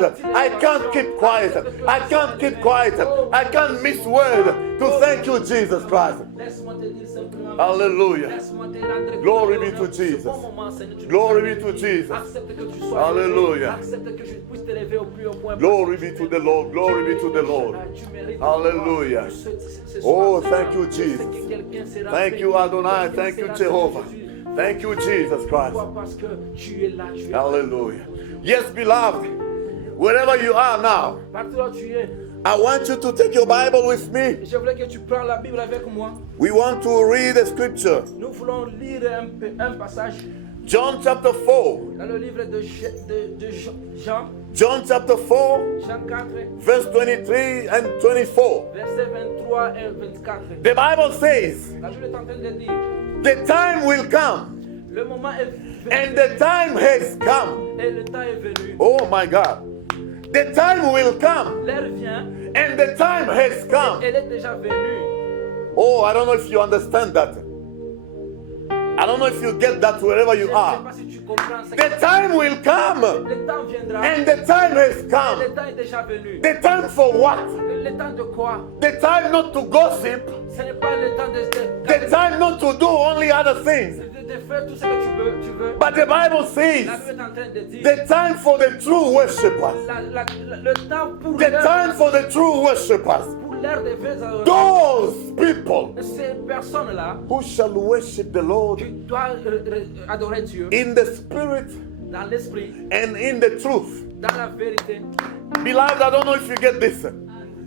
Lord, I can't keep quiet. I can't keep quiet. I can't miss word to thank you, Jesus Christ. Hallelujah. Glory be to Jesus. Glory be to Jesus. Hallelujah. Glory be to the Lord. Glory be to the Lord. Hallelujah. Oh, thank you, Jesus. Thank you, Adonai. Thank you, Jehovah. Thank you, Jesus Christ. Hallelujah. Yes, beloved, wherever you are now, I want you to take your Bible with me. Je voulais que tu prennes la Bible avec moi. We want to read the scripture. Nous voulons lire un passage John chapter 4. dans le livre de Jean. John chapter 4, Jean 4, verse 23 and 24. versets 23 et 24. The Bible says, La Bible est en train de dire, the time will come, le moment est venu and the time has come. et le temps est venu. Oh my God. The time will come, L'heure vient and the time has come. elle est déjà venue. Oh, I don't know if you understand that. I don't know if you get that wherever Je you ne sais are. pas si tu comprends ce The time will come, Le temps viendra and the time has et le come. temps est déjà venu. The time for what? Le temps de quoi? The time not to gossip. Ce n'est pas le temps The time not to do only other things. de faire tout ce que tu veux. But the Bible La says, Bible est en train de dire the time for the true worshippers. le temps pour The time for the true worshippers. l'heure des vrais adorateurs. Those people Ces personnes-là who shall worship the Lord qui doivent adorer Dieu in the spirit dans l'esprit, and in the truth. dans la vérité. Beloved, I don't know if you get this.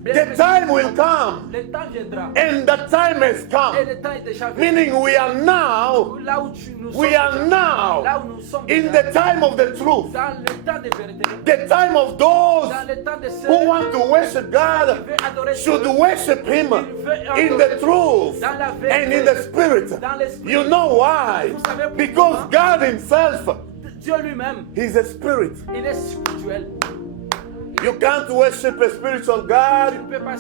The time will come, Le temps viendra and the time has et come. le temps est déjà venu. Meaning we are now, Là où nous we are là now où nous sommes in déjà, the time of the truth. dans le temps de vérité, The time of those dans le temps de ceux who want to worship qui God veulent adorer should Dieu, worship Him in the truth and in the Spirit. You know why? Because God Himself, Dieu lui-même, He's a Spirit. il est spirituel. You can't worship a spiritual Tu God ne peux pas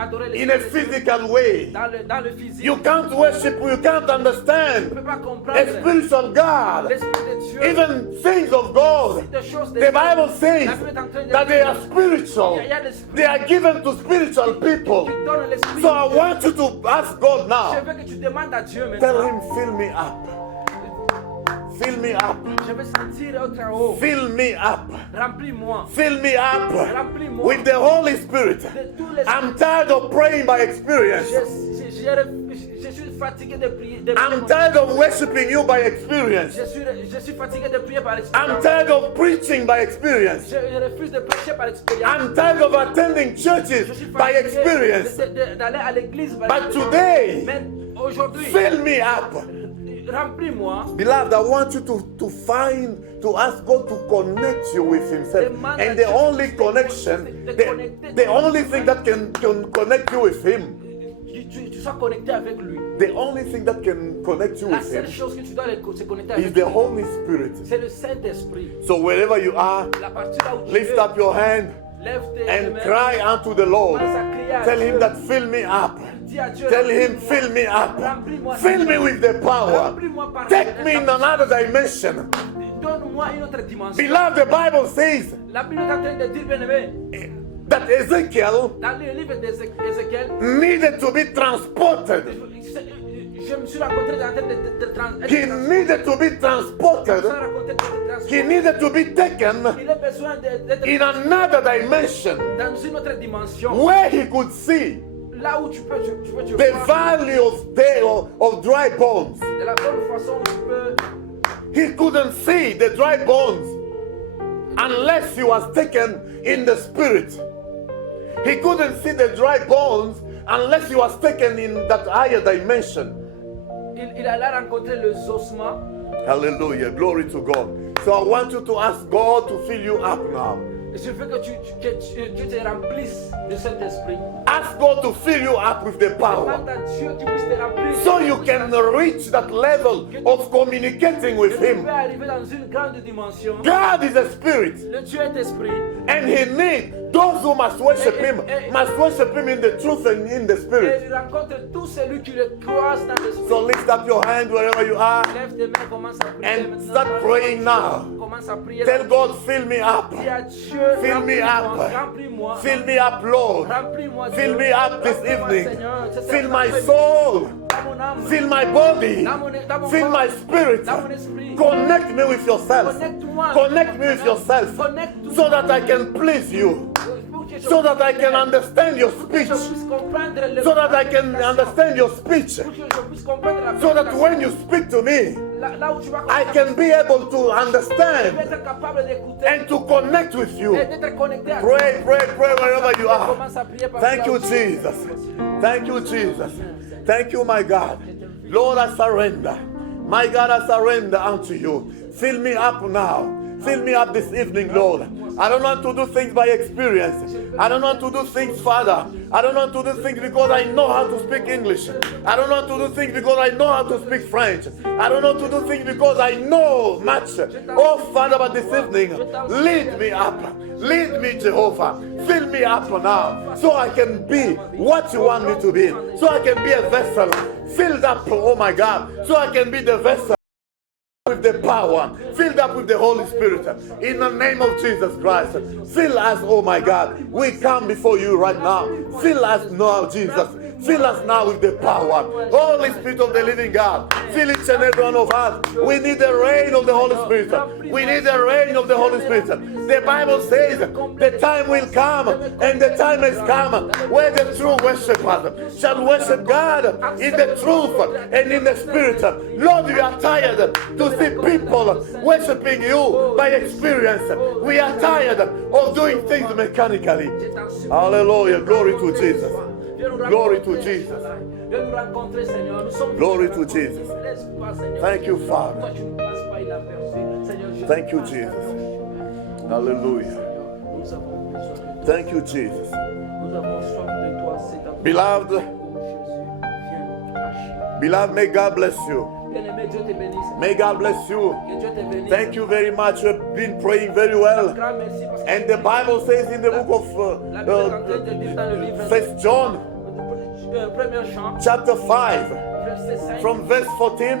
adorer in a physical way. dans le physique. You can't worship, you can't Tu ne understand peux pas comprendre a spiritual God, l'esprit de Dieu. even things of God. Des choses de The Dieu. Bible says La Bible est en train de that they dire, are spiritual. il y a l'esprit They are given to spiritual people. qui donne l'esprit. So I want you to ask God Je now. veux que tu demandes à Dieu Tell maintenant. Him, fill me up. Fill me up. Je veux sentir au très haut. Fill me up. Remplis-moi. Fill me up Remplis-moi with the Holy Spirit. de tout l'esprit. I'm tired of praying by experience. Je suis fatigué de prier. De I'm prier. tired of worshiping you by experience. Je suis fatigué de prier par I'm expérience. tired of preaching by experience. Je refuse de prêcher par expérience. I'm tired of attending Je churches suis by fatigué experience. d'aller à l'église par But expérience. today, Mais aujourd'hui, fill me up. remplis-moi. Beloved, I want you to ask God to connect you with Himself. And the only connection, the only thing that can connect you with Him, Tu sois connecté avec lui. the only thing that can connect you La with seule Him chose que tu dois se connecter is avec the lui, Holy Spirit. c'est le Saint-Esprit. So wherever you are, La partie là où tu lift es, up your hand lève tes and mains, cry unto the Lord. commence à crier à Tell Dieu. Him that fill me up. Dis à Dieu, Tell Him, remplis-moi. fill me up. Remplis-moi. Fill me with the power. Remplis-moi par Take me in another dimension. Donne-moi une autre dimension. Beloved, the Bible says La Bible est en train de dire, bien-aimé, that Ezekiel dans le livre d'Ézéchiel, needed to be transported. je me suis rencontré en train de He needed to be transported. He needed to be taken Il a besoin d'être in another dimension dans une autre dimension. where he could see Là où tu peux the voir valley of dry bones. de la bonne façon où tu peux. He couldn't see the dry bones unless he was taken in the spirit. He couldn't see the dry bones unless he was taken in that higher dimension. Il allait rencontrer les ossements. Hallelujah. Glory to God. So I want you to ask God to fill you up now. Je veux que tu te remplisses de Saint-Esprit. Ask God to fill you up with the power Demande à Dieu qu'il puisse te remplir. so you can reach that level of communicating with Tu Him. peux arriver dans une grande dimension. God is a spirit, Le Dieu est esprit. and He needs those who must worship Him, must worship Him in the truth and in the Et spirit. il rencontre tout celui qui le croise dans l'esprit. So lift up your hand wherever you are Lève tes mains, commence à prier and maintenant. start praying now. now. Commence à prier. Tell God, fill me up. Dis à Dieu, Fill me remplis-moi, up. remplis-moi. Fill me up, Lord. Remplis-moi, Fill Dieu. me up this Remplis-moi, evening. Seigneur. C'est Fill cet my après-midi. soul. Dans mon âme. Fill my body. Dans mon Fill corps. my spirit. Dans mon esprit. Connect me with yourself. Connecte-moi. Connect me with yourself. Connecte-moi. So that I can please you. Pour que je So that I can puisse- understand your pour que speech. je puisse comprendre le- So that I can understand your speech. Pour que je puisse comprendre la So that prédication. when you speak to me, Là où tu vas I can be able to je vais understand être capable d'écouter and to connect with you. et d'être connecté à Pray, pray, pray wherever you are. Commence à prier par Thank là you, où tu es. Jesus. Thank you, Jesus. Thank you, my God. Lord, I surrender. My God, I surrender unto you. Fill me up now. Fill me up this evening, Lord. I don't want to do things by experience. I don't want to do things, Father. I don't want to do things because I know how to speak English. I don't want to do things because I know how to speak French. I don't want to do things because I know much. Oh, Father, but this evening, lead me up. Lead me, Jehovah. Fill me up now so I can be what you want me to be. So I can be a vessel filled up, oh my God, so I can be the vessel with the power, filled up with the Holy Spirit. In the name of Jesus Christ, fill us, oh my God. We come before you right now. Fill us now, Jesus. Fill us now with the power. Holy Spirit of the living God, fill each and every one of us. We need the rain of the Holy Spirit. We need the rain of the Holy Spirit. The Bible says the time will come, and the time has come, where the true worshipers shall worship God in the truth and in the Spirit. Lord, we are tired to see people worshiping you by experience. We are tired of doing things mechanically. Hallelujah. Glory to Jesus. Glory to Jesus. Glory to Jesus. Thank you, Father. Thank you, Jesus. Hallelujah. Thank you, Jesus. Beloved, may God bless you. May God bless you. Thank you very much. You've been praying very well. And the Bible says in the book of 1 John, chapter 5, from verse 14,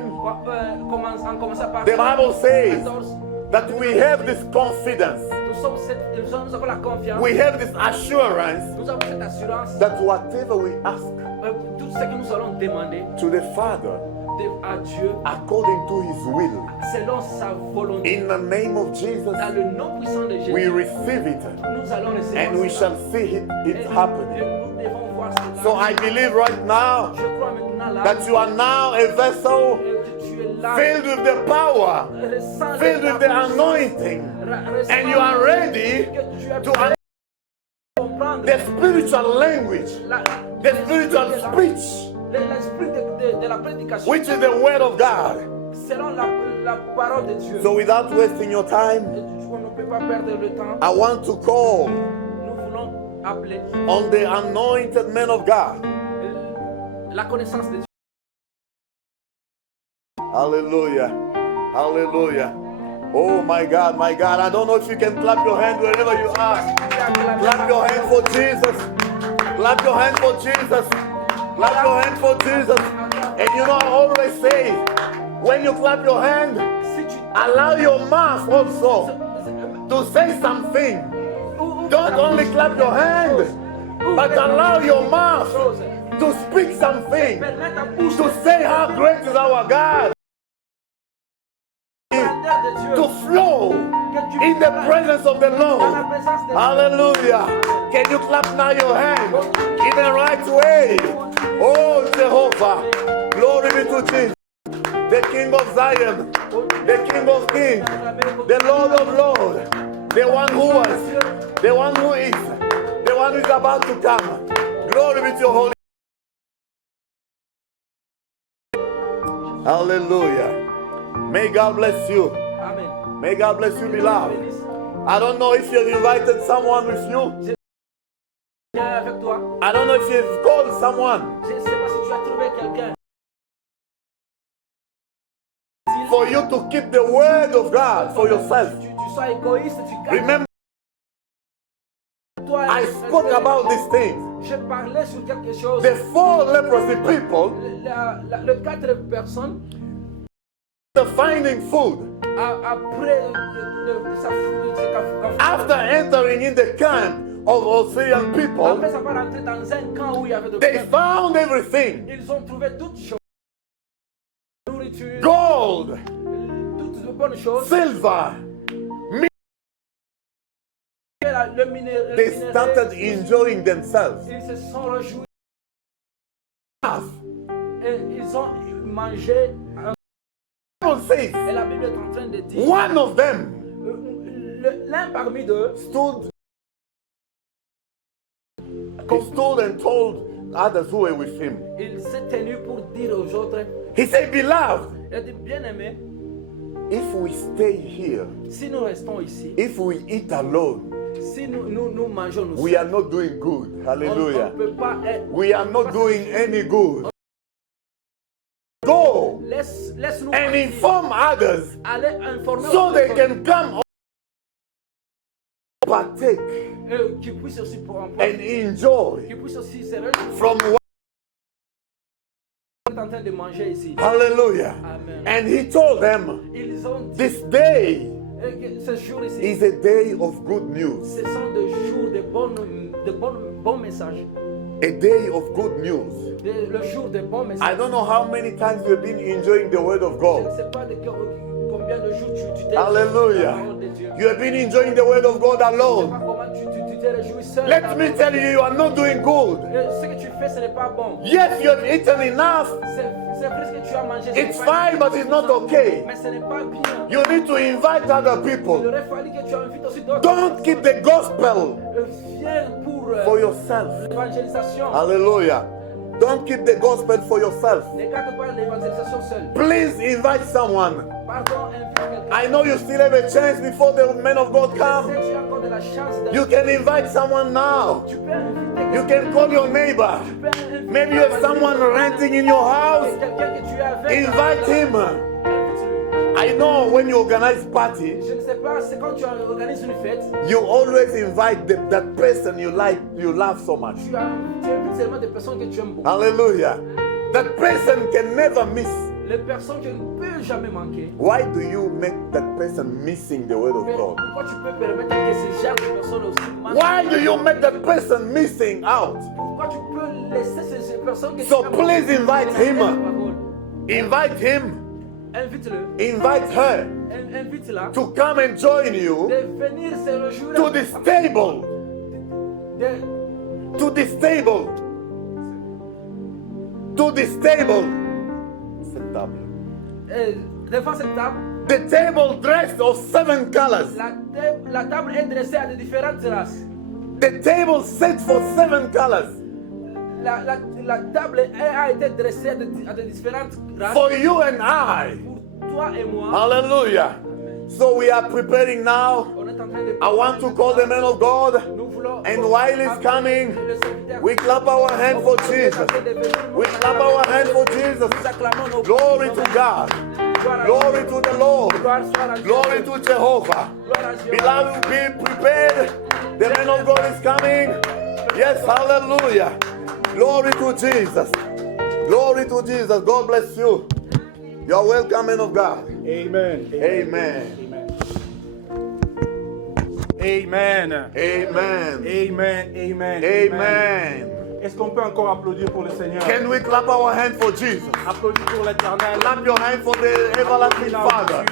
the Bible says that we have this confidence, we have this assurance that whatever we ask tout ce que nous allons demander to the Father à Dieu according to His will, selon sa volonté. in the name of Jesus, Dans le nom puissant de Jésus, we receive it nous allons recevoir and we cela. shall see it Et happening. nous devons voir cela. So I believe right now Je crois maintenant là that you are now a vessel que tu es là, filled with the power, ressens filled la with the puissance, anointing, ressens and you are ready que tu es to prêt à comprendre the spiritual language, the spiritual speech, l'esprit de la prédication which is the word of God. selon la parole de Dieu. So without wasting your time, On ne peut pas perdre le temps. I want to call Nous voulons appeler on the anointed man of God. la connaissance de Dieu. Hallelujah. Hallelujah. Oh my God, my God. I don't know if you can clap your hand wherever you are. Clap your hand for Jesus. Clap your hand for Jesus. Clap your hand for Jesus. And you know, I always say, when you clap your hand, Si tu allow your mouth also to say something. Don't only clap your hand, but allow your mouth to speak something. permets ta bouche To say how great is our God. de Dieu. To flow in the presence of the Lord. Hallelujah. Can you clap now your hand in the right way? Oh, Jehovah. Glory be to Jesus. The King of Zion. The King of Kings. The Lord of Lords. The one who was. The one who is. The one who is about to come. Glory be to your holy. Hallelujah. May God bless you. Amen. May God bless you, beloved. I don't know if you've invited someone with you. Viens avec toi. I don't know if you've called someone Je ne sais pas si tu as trouvé quelqu'un. for you to keep the word of God for yourself. Tu sois égoïste, tu gardes Remember, toi. I spoke about these things. Je parlais sur quelque chose. The 4 leprosy people, Les 4 personnes, After finding food, Après after entering in the camp of Syrian people, après avoir entré dans un camp où il y avait de they faim, found everything: ils ont trouvé toutes choses. Nourriture, gold, toutes de bonnes choses. silver. Le minerai, They started enjoying themselves. ils se sont réjouis The et ils ont mangé. Bible says Et la Bible est en train de dire one of them l'un parmi eux stood and told others who were with him. il s'est tenu pour dire aux autres, He said, "Beloved, il a dit, bien-aimé, if we stay here, si nous restons ici, if we eat alone, si nous mangeons nous we seuls, are not doing good." on ne Hallelujah. peut pas être. We are not doing any good. Go Laisse-nous and inform others aller informer so aux they autres, can come partake qu'ils puissent aussi prendre, and enjoy qu'ils puissent aussi se réjouir. from what. On est en train de manger ici. Hallelujah. Amen. And he told them, Ils ont dit this day que ce jour ici, is a day of good news. ce sont des jours de bons messages. A day of good news. Le jour de bons I messages. don't know how many times you've been enjoying the word of Je ne God. sais pas combien de jours tu t'es Hallelujah. la parole de Dieu. You have been enjoying the word of God Je ne sais pas alone. comment tu t'es réjoui seul. Let me tell you, you are not doing good. Ce que tu fais, ce n'est pas bon. Yes, you have eaten enough. C'est vrai ce que tu as mangé. ce It's n'est pas fine, but it's not okay. Mais ce n'est pas bien. You need to invite other Il people. aurait fallu que tu invites aussi d'autres. Don't keep the gospel Viens pour for yourself. l'évangélisation. Hallelujah. Don't keep the gospel for yourself. Ne garde pas l'évangélisation seule. Please invite someone. Pardon, invite quelqu'un. I know you still have a chance before the men of God Je come. sais que tu as encore de la chance. You can invite someone now. Tu peux inviter You can call your neighbor. tu peux inviter Maybe you have someone renting in your house. quelqu'un que tu es avec. Invite him. Invite-le. I know when you organize party, Je ne sais pas, c'est quand tu organises une fête, you always invite that person you like, you love so much. tu invites seulement des personnes que tu aimes beaucoup. Hallelujah. That person can never miss. Les personnes qui ne peuvent jamais manquer. Why do you make that person missing the word of Mais God? pourquoi tu peux permettre que ces genre de personnes aussi manquent? Why do you make that person missing out? Pourquoi tu peux laisser ces personnes que So tu aimes please beaucoup invite laisser him. la parole? Invite him, Invite-le. invite her Invite-la. to come and join you De venir se réjouir. to this table. De- To this table. To this table. Cette table. devant cette table, The table dressed of 7 colors. la table est dressée à de différentes races. The table set for 7 colors. La table a été dressée à de différentes races For you and I. pour toi et moi. Hallelujah. So we are preparing now. On est en train de I want to call the man of God. Nous voulons- And while he's coming, le serviteur- we clap our hand for Jesus. We clap our hand for Jesus. Nous acclamons nos- Glory to God. Gloire à Glory Dieu. to the Lord. Gloire soit à Dieu. Glory to Jehovah. Gloire à Dieu. Beloved, be prepared. The man of God is coming. Yes, hallelujah. Glory to Jesus. Glory to Jesus. God bless you. You're welcome, man of God. Amen. Amen. Amen. Amen. Amen. Amen. Amen. Est-ce qu'on peut encore applaudir pour le Seigneur? Can we clap our hand for Jesus? Applaudis pour l'Éternel. Clap your hand for the everlasting Father.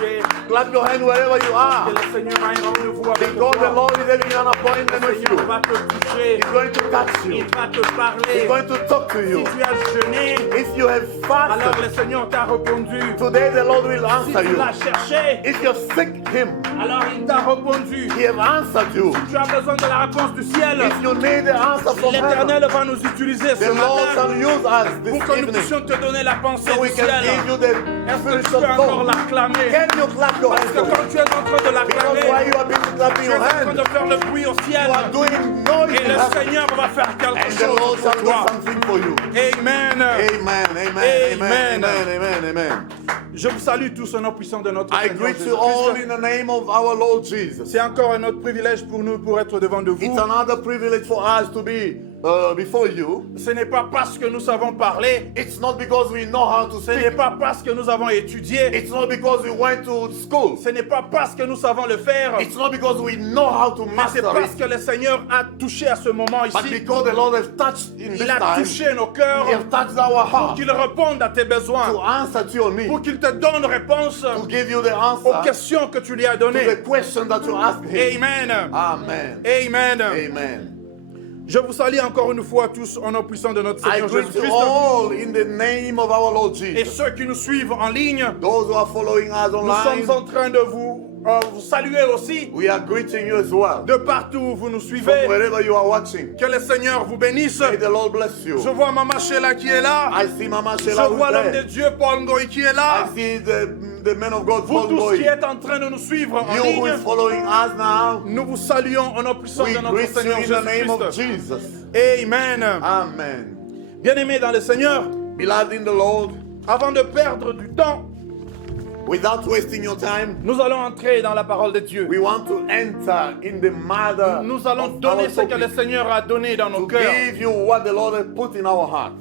Clap your hand wherever you Que are. le Seigneur a un rendez-vous avec Because the toi. Lord is having an Le appointment with Seigneur you. va te toucher. He's going to touch you. Il va te He's parler. going to talk to Si you. tu as jeûné, If you have alors fasted, le Seigneur t'a répondu. today the Lord will Si answer tu you. l'as cherché, If you seek Him, alors il t'a répondu. He have answered you. Tu as besoin de la réponse du ciel. If you need the answer from heaven, L'Éternel va nous utiliser the ce Lord matin shall use us pour this que nous evening puissions te donner la pensée so we du can ciel. give you the Est-ce que tu spiritual peux encore thought. l'acclamer? Can you clap your Parce hands que for quand me? tu es en train de Because l'acclamer, while you have been clapping tu es your en train hands, de faire le bruit au ciel. you are doing noise Et in le heaven. Seigneur va faire quelque And the chose Lord pour shall do toi. something for you. Amen. Amen, amen, amen, Amen. amen, amen, amen. Je vous salue tous au nom puissant de notre I Seigneur greet you all Jésus-Christ. in the name of our Lord Jesus. C'est encore un autre privilège pour nous pour être devant de vous. It's another privilege for us to be before you, ce n'est pas parce que nous savons parler, it's not because we know how to ce n'est speak. pas parce que nous avons étudié, It's not because we went to school. ce n'est pas parce que nous savons le faire, It's not because we know how to mais c'est master parce it. que le Seigneur a touché à ce moment But ici. because the Lord has touched in this Il a time, touché nos cœurs He has touched our pour heart qu'il réponde à tes to besoins, answer to your pour need, qu'il te donne réponse to give you the aux answer questions que tu lui as to the données. question that you asked Him. Amen. Amen. Amen. Amen. Je vous salue encore une fois tous au nom puissant de notre I Seigneur greet you Jésus-Christ. all in the name of our Lord Et Jesus. ceux qui nous suivent en ligne, Those who are following us nous online, sommes en train de vous saluer aussi we are greeting you as well. de partout où vous nous From suivez. wherever you are watching, Que le Seigneur vous bénisse. may the Lord bless you. Je vois Maman Sheila qui est là. I see Mama Je Sheila vois who's l'homme de there. Dieu Paul Ngoy qui est là. I see the man of God, Vous Paul tous Goy. qui êtes en train de nous suivre en You who ligne, is following us now, nous vous saluons au nom puissant we de notre greet you Seigneur in the name of Jésus-Christ. Jesus. Amen. Amen. Bien-aimés dans le Seigneur, Beloved in the Lord, avant de perdre du temps, without wasting your time, nous allons entrer dans la parole de Dieu. we want to enter in the matter Nous allons of donner our ce que le topic, Seigneur a donné dans nos to cœurs. give you what the Lord has put in our heart.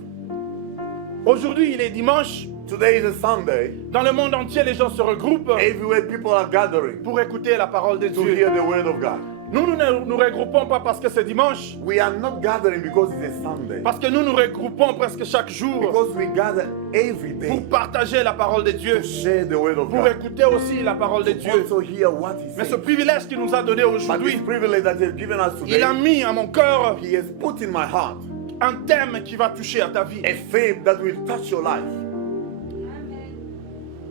Aujourd'hui, il est dimanche. Today is a Sunday. Dans le monde entier, les gens se regroupent Everywhere people are gathering pour écouter la parole de to Dieu. hear the word of God. Nous ne nous regroupons pas parce que c'est dimanche, We are not gathering because it's a Sunday. parce que nous nous regroupons presque chaque jour Because we gather every pour day partager la parole de Dieu, to share the word of pour God. écouter aussi la parole de Dieu. Also hear what He Mais ce says. privilège qu'il nous a donné But this aujourd'hui, privilege that He has given us il a today, mis à mon cœur He has put in my heart un thème qui va toucher à ta vie. a theme that will touch your life.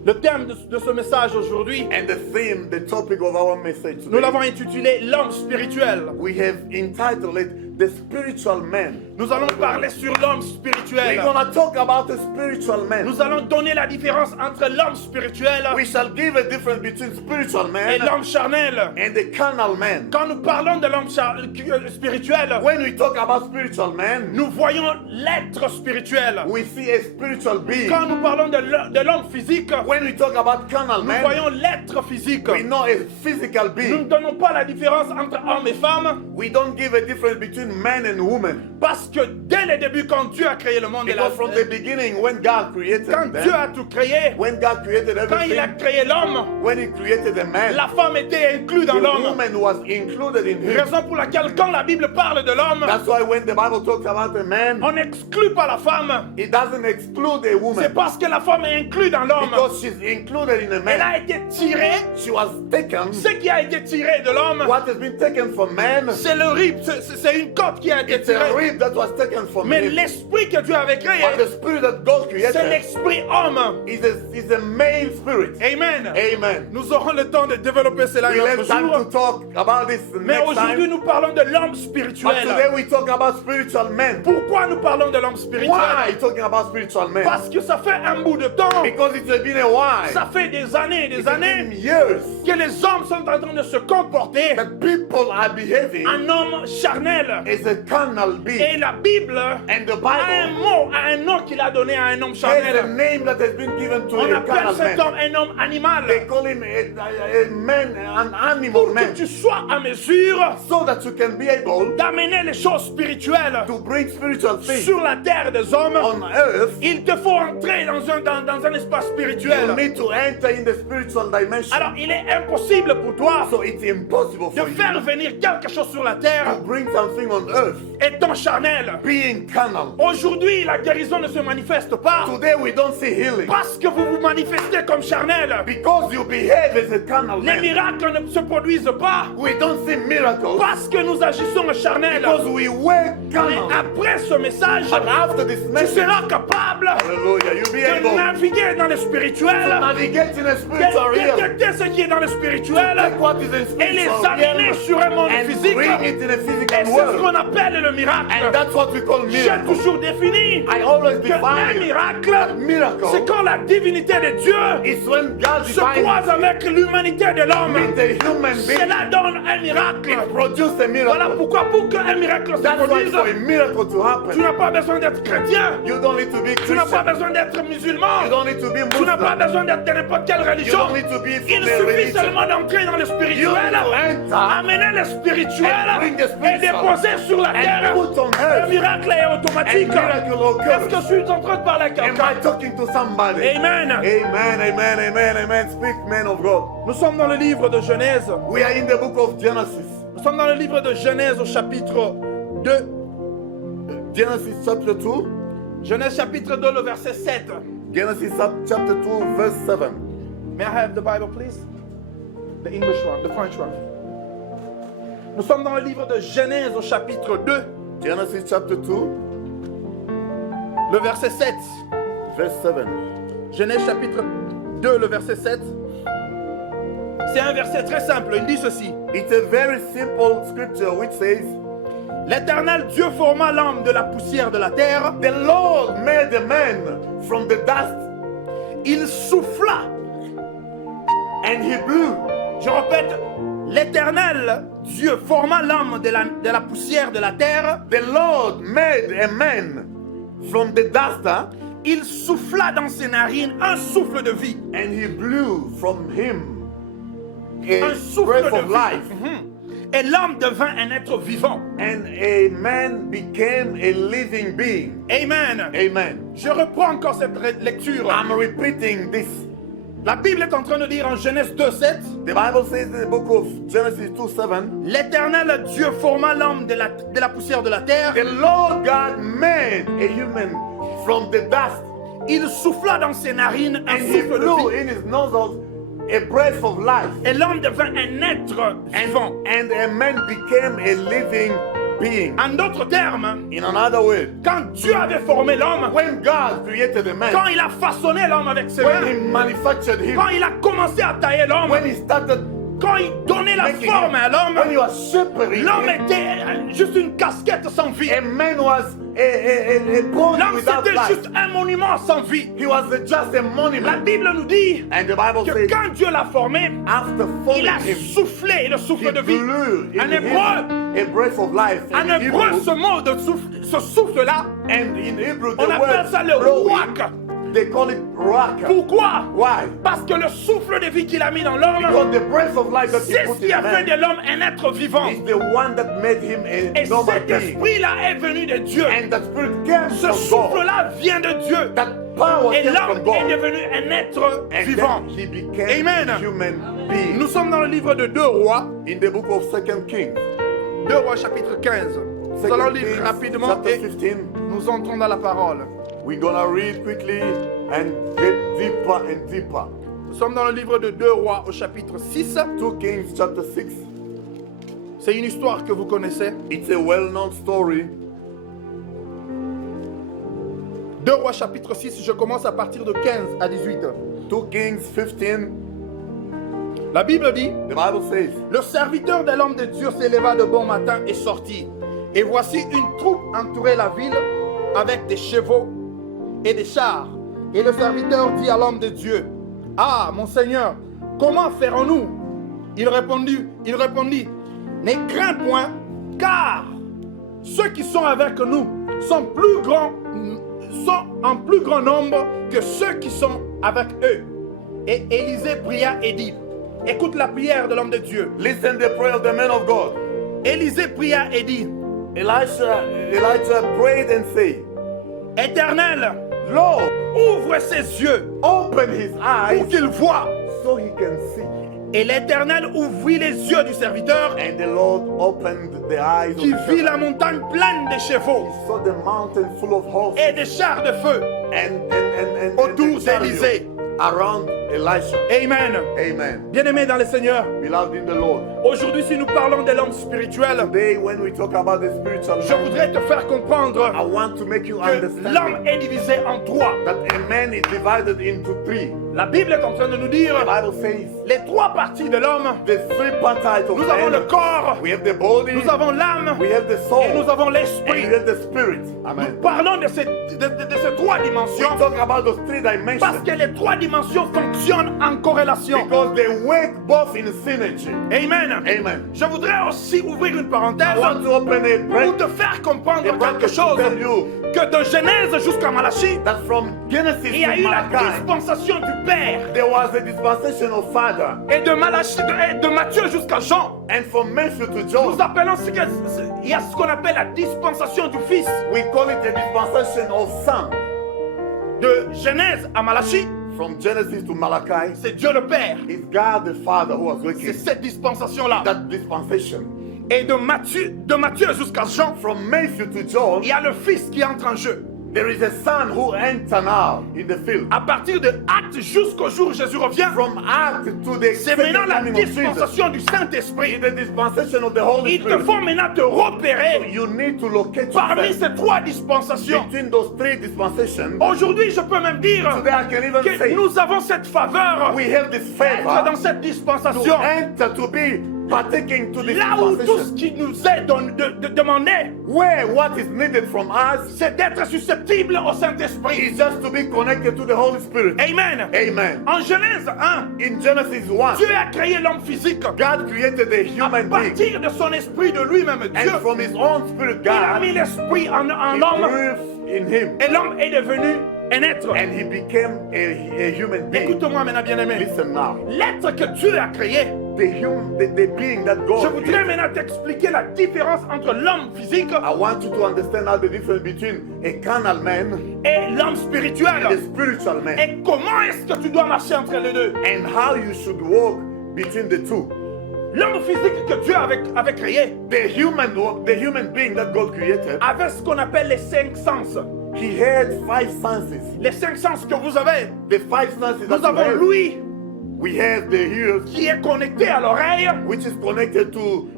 Le thème de ce message aujourd'hui, And the theme, the topic of our message nous l'avons today, intitulé L'homme spirituel. we have entitled it The Spiritual Man. Nous allons parler sur l'homme We're spirituel. gonna talk about the spiritual man. Nous allons donner la différence entre l'homme spirituel We shall give a difference between spiritual et man l'homme charnel. and the carnal man. Quand nous parlons de l'homme spirituel, When we talk about spiritual man, nous voyons l'être spirituel. we see a spiritual being. Quand nous parlons de l'homme physique, When we talk about carnal nous man, voyons l'être physique. we know a physical Nous ne being. donnons pas la différence entre homme et femme We don't give a difference between man and woman. parce que dès le début, quand Dieu a créé le monde et la Because from the beginning, when God created quand Dieu them, a tout créé, when God created quand il a everything, créé l'homme, when He created the man, la femme était inclue dans the l'homme. woman was included in him. Raison pour laquelle quand la Bible parle de l'homme, That's why when the Bible talks about a man, on n'exclut pas la femme. it doesn't exclude a C'est woman. parce que la femme est inclue dans l'homme. Because she's included in a Elle a man. été tirée. She was taken. Ce qui a été tiré de l'homme, What has been taken from man, c'est le rib, c'est une côte qui a été it's a tirée. rib that was taken from Mais him. l'esprit que Dieu avait créé, But the spirit that God c'est created l'esprit homme. is a male spirit. Amen. Amen. Nous aurons le temps de développer cela We'll un autre have time to jour. talk about this Mais next aujourd'hui, time. nous parlons de l'homme But spirituel. today we talk about spiritual men. Pourquoi nous parlons de l'homme Why spirituel? talking about spiritual men? Parce que ça fait un bout de temps, Because it's been a while. ça fait des années et des It's been années years que les hommes sont en train de se comporter that people are behaving en homme charnel. as a carnal Et being. la Bible And the a un Bible mot, a un nom qu'il a donné à un homme has a charnel. name that has been given to On a appelle carnal cet man. homme un homme animal. They call him a man, an animal Pour que man. tu sois à mesure So that you can be able d'amener les choses spirituelles to bring spiritual things sur la terre des hommes, on earth. il te faut entrer dans un espace You spirituel. need to enter in the spiritual dimension. Alors, il est impossible pour toi So it's impossible de for you faire venir quelque chose sur la terre to bring something on earth étant charnel. being carnal. Aujourd'hui, la guérison ne se manifeste pas Today we don't see healing parce que vous vous manifestez comme charnel. because you behave as a carnal Les man. miracles ne se produisent pas We don't see miracles parce que nous agissons en charnel. because we were Mais carnal. après ce message, But after this tu message, seras capable hallelujah, you'll be de able to naviguer dans le spirituel, navigate in a de spiritual realm. détecter ce qui est dans le spirituel Take what is in et les spiritual amener realm sur un monde and physique. bring it in a Et physical c'est ce world. qu'on appelle le And miracle. that's what we call J'ai miracle. toujours défini I always qu'un define miracle, c'est miracle quand la divinité de Dieu is when God se croise defines avec l'humanité de l'homme. with the human being. Cela donne un miracle. It produces a Voilà miracle. pourquoi pour qu'un miracle se That's why produise, for a miracle to tu happen, n'as pas besoin d'être chrétien, you don't need to be tu n'as pas Christian. besoin d'être You musulman, don't need to be tu n'as pas Muslim. besoin d'être de n'importe quelle You religion. don't need to be Il from a suffit religion. seulement d'entrer dans le You spirituel, need to enter amener le spirituel and bring the et spiritual déposer met sur la terre, put on un earth, miracle est and automatique. miracle Est-ce que occurs. je suis en train de parler à Am quelqu'un? I talking to somebody? Amen. Amen, amen, amen, amen. Speak, man of God. Nous sommes dans le livre de Genèse. We are in the book of Genesis. Nous sommes dans le livre de Genèse au chapitre 2. Genesis chapter 2. Genèse chapitre 2, le verset 7. Genesis chapter 2, verse 7. May I have the Bible, please? The English one, the French one. Nous sommes dans le livre de Genèse au chapitre 2, Genesis chapter 2, le verset 7. verse 7. Genèse chapitre 2, le verset 7. C'est un verset très simple. Il dit ceci. It's a very simple scripture which says, L'Éternel Dieu forma l'homme de la poussière de la terre. the Lord made a man from the dust, Il souffla. and he blew. Je répète. L'Éternel Dieu forma l'homme de la poussière de la terre. The Lord made a man from the dust, Il souffla dans ses narines un souffle de vie. and he blew from him Un a souffle breath de of vie. life. Et l'homme devint un être vivant. And a man became a living being. Amen. Amen. Je reprends encore cette lecture. I'm repeating this. La Bible est en train de dire en Genèse 2:7. The Bible says in the book of Genesis 2:7, L'Éternel Dieu forma l'homme de la poussière de la terre. the Lord God made a human from the dust, Il souffla dans ses narines un and he souffle blew de vie. in his nostrils a breath of life, Et l'homme devint un être vivant. and a man became a living being. En d'autres termes, In another word, quand Dieu avait formé l'homme, when God created a quand man, il a façonné l'homme avec ses when he mains, manufactured him, quand il a commencé à tailler l'homme, when he started quand il donnait la making forme à him, l'homme, when he was shaping l'homme him, était juste une casquette sans vie. a man was a body L'homme without c'était life. juste un monument sans vie. He was just a La monument. Bible nous dit And the Bible que says, quand Dieu l'a formé, after il forming a him, soufflé le he souffle de vie. blew in En him hébreu, a breath of life. en In hébreu, Hebrew, ce mot de ce souffle-là, and in Hebrew, the on appelle word ça le blowing, ruach. they call it ruach. Pourquoi? Why? Parce que le souffle de vie qu'il a mis dans l'homme, Because the breath of life that he c'est ce put qui in a fait man de l'homme un être vivant. is the one that made him a Et normal cet being. esprit-là est venu de Dieu. And that spirit came Ce from God. souffle-là vient de Dieu. That power Et came l'homme from est God. devenu un être And vivant. then he became Amen. a human being. Nous sommes dans le livre de 2 Rois, In the book of 2 Kings, 2 Rois chapitre 15. Nous allons lire rapidement chapter et 15. nous entrons dans la parole. We're gonna read quickly and get deeper and deeper. Nous sommes dans le livre de 2 Rois au chapitre 6. 2 Kings chapter 6. C'est une histoire que vous connaissez. It's a well-known story. 2 Rois chapitre 6, je commence à partir de 15 à 18. 2 Kings 15. La Bible dit, The Bible says, le serviteur de l'homme de Dieu s'éleva de bon matin et sortit. Et voici une troupe entourait la ville avec des chevaux et des chars. Et le serviteur dit à l'homme de Dieu, ah, mon Seigneur, comment ferons-nous? Il répondit, ne crains point, car ceux qui sont avec nous sont en plus grand nombre que ceux qui sont avec eux. Et Élisée pria et dit, écoute la prière de l'homme de Dieu. listen the prayer of the man of God. Élisée pria et dit, Elijah prayed and said, Éternel, Lord, ouvre ses yeux open his pour eyes qu'il voie. so he can see. Et l'Éternel ouvrit les yeux du serviteur And the Lord opened the eyes qui of the vit la shepherd. montagne pleine de chevaux He saw the mountain full of horses et des chars de feu and autour the chariot d'Élisée. around Elisha. Amen. Amen. Bien-aimés dans le Seigneur, Beloved in the Lord. aujourd'hui si nous parlons de l'homme spirituel, Today, when we talk about the spiritual je man, voudrais te faire comprendre I want to make you que l'homme understand est divisé en trois. that a man is divided into three. La Bible est en train de nous dire The Bible says les trois parties de l'homme. the three parts of Nous avons le man. corps, We have the body, nous avons l'âme we have the soul, et nous avons and l'esprit. we have the spirit. Nous Amen. parlons de ces trois We dimensions talk about those three parce dimensions que les trois dimensions fonctionnent fonctionnent en corrélation. because they work both in synergy. Amen. Amen. Je voudrais aussi ouvrir une parenthèse I want to open a pour break te faire comprendre a quelque bracket chose. to tell you Que de Genèse jusqu'à Malachie, that from Genesis il y a to eu la Malachi, dispensation du Père. there was a dispensation of Father, Et de Malachie, de Matthieu jusqu'à Jean, and from Matthew to nous John, appelons il y a ce qu'on appelle la dispensation du Fils. we call it a dispensation of Son. De Genèse à Malachie, From Genesis to Malachi, c'est Dieu le Père. it's God the Father who was C'est working cette dispensation-là. that dispensation. Et de Matthieu jusqu'à Jean, From Matthew to John, il y a le Fils qui entre en jeu. there is a son who enter now in the field. À partir de Actes jusqu'au jour où Jésus revient, From Acts to the c'est second maintenant la coming of Jesus, dispensation du Saint-Esprit. in the dispensation of the Holy Il te Spirit, faut maintenant te repérer you need to locate parmi yourself ces trois dispensations. between those three dispensations. Aujourd'hui, je peux même dire Today I can even que say nous avons cette faveur we have this d'être favor dans cette to dispensation. enter, to be partaking to this Là où tout ce dispensation, qui nous est demandé, where what is needed from us c'est d'être susceptible au Saint-Esprit. is just to be connected to the Holy Spirit. Amen. Amen. En Genèse 1, In Genesis 1, Dieu a créé l'homme physique. God created a À human being, partir de son esprit, de lui-même, Dieu, and from his own spirit, il a God, mis l'esprit en he l'homme breathed in him, et l'homme est devenu un être. and he became a human being. Écoute-moi maintenant, bien-aimé. Listen now, L'être que Dieu a créé, the being that je God voudrais created. maintenant t'expliquer la différence entre l'homme physique I want you to understand now the difference between a carnal man et l'homme and a spirituel. spiritual man, Et comment est-ce que tu dois marcher entre les deux? and how you should walk between the two. L'homme physique que Dieu avait créé The human being that God created, avait ce qu'on appelle les 5 sens. he had 5 senses. Les 5 sens que vous avez. The 5 senses that Nous avons you have. l'ouïe We have the ears, qui est connecté à l'oreille. which is connected to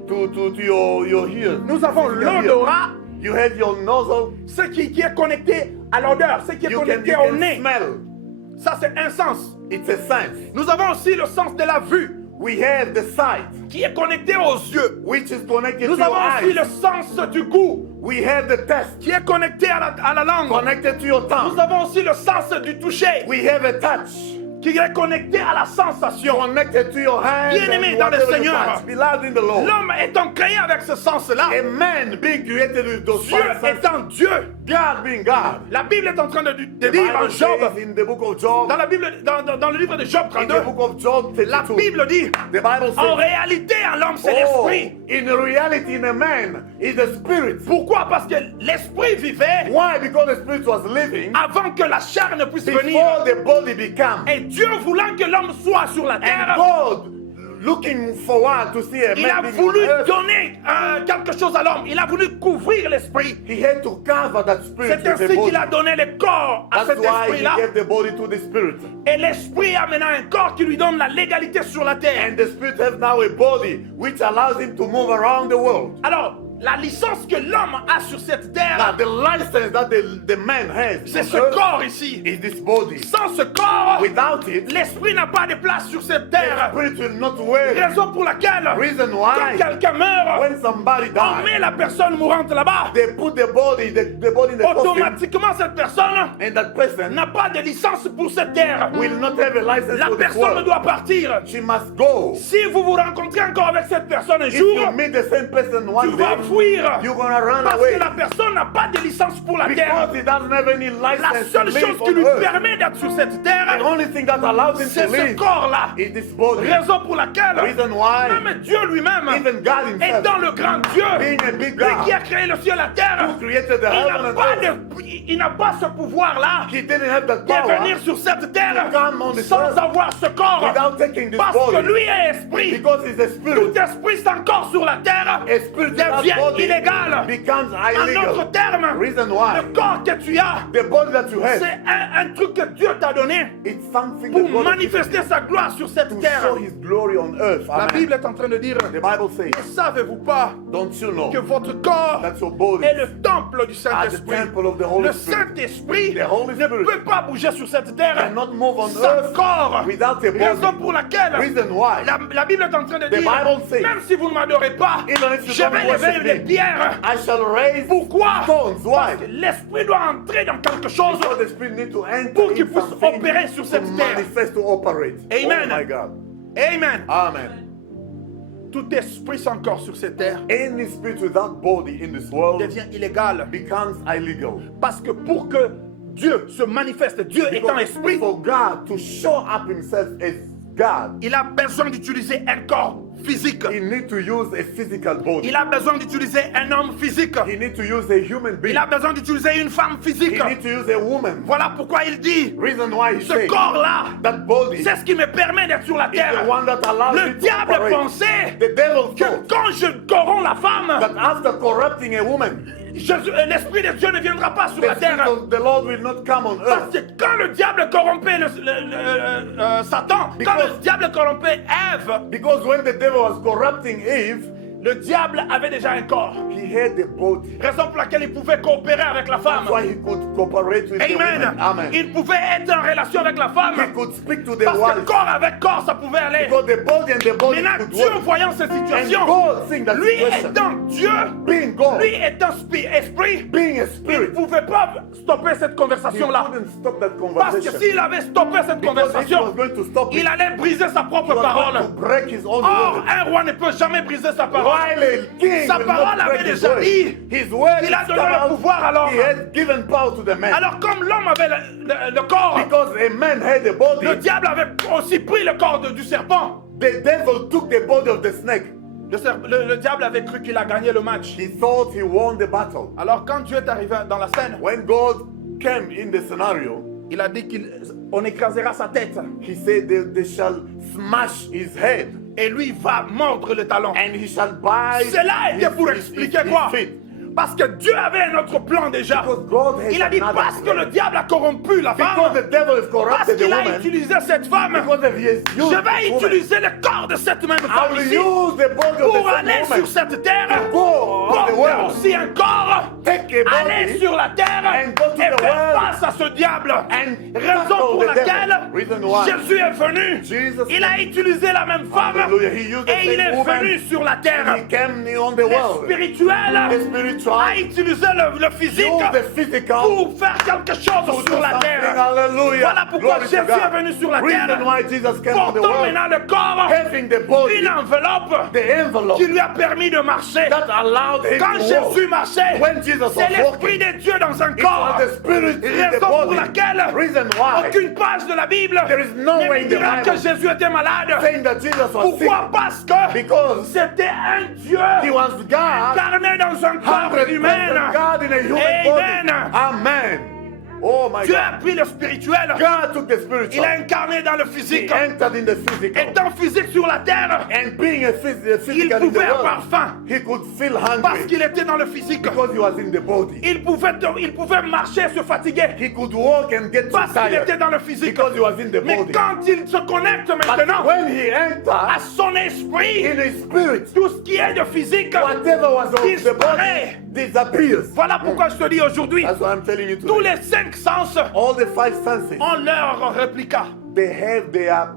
your ears. Nous avons Your ear. l'odorat, You have your nozzle. ce qui est connecté à l'odeur, ce qui est You connecté can au nez. smell. Ça, c'est un sens. It's a sense. Nous avons aussi le sens de la vue, We have the sight, qui est connecté aux yeux. which is connected Nous to your avons aussi eyes. le sens du goût, We have the taste, qui est connecté à la langue. connected to your Nous tongue. avons aussi le sens du toucher, We have a touch, qui est connecté à la sensation. connected to your hands. Bien-aimé and dans le whatever you Seigneur. touch. Beloved in the Lord. L'homme étant créé avec ce sens-là, A man being created with those Dieu 5 senses. étant Dieu. God being God. La Bible est en train de The dire en Bible Job, says in the book of Job, dans la Bible, dans le livre de Job in 32, the book of Job la 32, Bible dit, the Bible en says, réalité, en l'homme, c'est oh, l'esprit. in reality, in a man is the spirit. Pourquoi? Parce que l'esprit vivait Why? Because the spirit was living avant que la chair ne puisse venir. before the body became. Et Dieu voulant que l'homme soit sur la And terre, God looking forward to see a il a man being voulu on earth, donner quelque chose à l'homme. Il a voulu couvrir l'esprit. he had to cover that spirit C'est with the ainsi body. qu'il a donné le corps à That's cet why he esprit-là. gave the body to the spirit. Et l'esprit a maintenant un corps qui lui donne la légalité sur la terre. And the spirit has now a body which allows him to move around the world. Alors, la licence que l'homme a sur cette Now, terre, the license that the man has c'est on ce earth corps ici. is this body. Sans ce corps, Without it, l'esprit n'a pas de place sur cette the terre. spirit will not work. Raison pour laquelle, Reason quand why, quelqu'un meurt, when somebody on met dies, la personne mourante là-bas. they put the body in the coffin, Automatiquement, cette personne and that person n'a pas de licence pour cette terre. will not have a license La for this personne world. doit partir. She must go. Si vous vous rencontrez encore avec cette personne un If jour, you meet the same person tu one vas day, fuir. you're gonna run Parce away que la personne n'a pas de licence pour la terre. because he doesn't have any La license to seule live chose qui on lui earth. permet d'être sur cette The terre, only thing that allows him c'est to ce live corps-là. is this body. Raison pour laquelle Reason why, même Dieu lui-même, even God himself, étant le grand Dieu, being a big lui qui a God, créé le ciel et la terre, who created the il heaven n'a and pas, earth, il n'a pas ce pouvoir-là he didn't have that de power venir sur cette terre come on the sans earth avoir ce corps. without taking this Parce que body. lui est esprit. Because he's a Tout spirit. esprit sans corps sur la terre A spirit without devient body illégal. becomes En illegal. d'autres termes, Reason why, le corps que tu as, the body that you have, c'est un truc que Dieu t'a donné it's something pour that God has given manifester sa gloire sur cette to terre. show his glory on earth. La Amen. Bible est en train de dire, The Bible says, ne savez-vous pas don't you know que votre corps that your body est le temple du are the Saint-Esprit? temple of the Holy Le Spirit? Saint-Esprit The Holy ne Spirit peut pas bouger sur cette terre cannot move on sans earth corps. without a Raison body. pour laquelle Reason why, la Bible est en train de The dire, Bible says, même si vous ne m'adorez pas, even if you je don't vais worship lever des me. pierres. I shall raise Pourquoi? stones. Why? L'esprit doit entrer dans quelque chose Because the Spirit need to enter pour qu'il in puisse something opérer sur to cette terre. manifest, to operate. Amen. Oh my God. Amen. Amen. Tout esprit sans corps sur cette terre Any spirit without body in this world devient illégal. becomes illegal. Parce que pour que Dieu se manifeste, Dieu étant Because esprit, for God to show up himself as God, il a besoin d'utiliser un corps physique. he needs to use a physical body. Il a besoin d'utiliser un homme physique. He needs to use a human being. Il a besoin d'utiliser une femme He physique. needs to use a woman. Voilà pourquoi il dit, Reason why he ce says corps-là, that body c'est ce qui me permet d'être sur la is terre. the one that allows Le me to diable operate. pensait The devil que thought quand je corromps la femme, that after corrupting a woman, l'esprit de Dieu ne viendra pas sur the la spirit terre. of the Lord will not come on Parce earth. que quand le diable corrompait Satan, quand Because- le diable corrompait Ève, Because when the devil was corrupting Eve, le diable avait déjà un corps. he had a body. Raison pour laquelle il pouvait coopérer avec la femme. That's why he could cooperate with the Amen. woman. Amen. Il pouvait être en relation avec la He femme. could speak to the Parce que wife. corps avec corps, ça pouvait aller. Because the body and the body Maintenant, could Dieu work. voyant cette And situation, God seeing that lui situation, étant Dieu, being God, lui étant esprit, being a il ne spirit, pouvait pas stopper cette he conversation-là. couldn't stop that Parce que conversation. s'il avait stoppé cette Because if he was conversation, going to stop it, il allait briser sa propre he was going parole. to break his own Or, word. un roi ne peut jamais briser sa parole. While a king Sa will parole not break avait his déjà word, dit his word qu'il a is donné come le out, pouvoir à l'homme. he has given power to the man. Alors, comme l'homme avait le corps, Because a man had a body, le diable avait aussi pris le corps du serpent. the devil took the body of the snake. Le diable avait cru qu'il a gagné le match. He thought he won the battle. Alors, quand Dieu est arrivé dans la scène, When God came in the scenario, il a dit qu'on écrasera sa tête. he said they shall smash his head Et lui va mordre le talon. and he shall bite Cela était pour his expliquer quoi? feet. Parce que Dieu avait un autre plan déjà. Because God has Il a dit another parce que plan. le diable a corrompu la Because femme, the devil has parce corrupted the qu'il a woman, utilisé cette femme, because of his je used vais woman, utiliser le corps de cette même I femme will ici use the body of pour the aller same sur woman cette terre, to go on the porter world, aussi un corps, take a aller body sur la terre and go to et the faire world face à ce diable. and Raison tackle pour the laquelle devil. Reason why Jésus est venu. Jesus Il a utilisé la même femme Hallelujah. He used the et il same est woman. venu sur la He terre. came on the Le world. spirituel The spiritual a utilisé le physique use the physical pour faire quelque chose to do sur la something. terre. Hallelujah. Voilà pourquoi Glory to Jésus God. est venu sur la Reason terre, why Jesus came on the portant world, maintenant le corps, having the body, une enveloppe the envelope qui lui a permis de marcher. that allowed him Quand to walk. Jésus marchait, When Jesus c'est was l'Esprit walking, de Dieu dans un it corps. was the spirit in the Raison pour body. laquelle Reason why aucune page de la Bible there is no ne way in the dira que Bible Jésus était malade. saying that Jesus was sick, Pourquoi? Parce que because c'était un Dieu he was God, incarné dans un corps 100% humain. God in a human Amen. body. Amen. Oh my Dieu God. a pris le spirituel, God took the il spiritual. a incarné dans le He physique. entered in the physical. Étant physique sur la terre, And being a il physical in the pouvait avoir world, faim he could feel parce hungry qu'il était dans le physique. because he was in the body. Il pouvait marcher, se fatiguer He could walk and get parce qu'il était tired dans le physique. because he was in the Mais body. quand il se connecte But maintenant when he à entered son esprit, in his spirit, tout ce qui est de physique whatever was of the disparaît. body disappears. Voilà pourquoi je te dis aujourd'hui, That's what I'm telling you tous today. les 5 sens All the five senses, ont leur réplica. they have their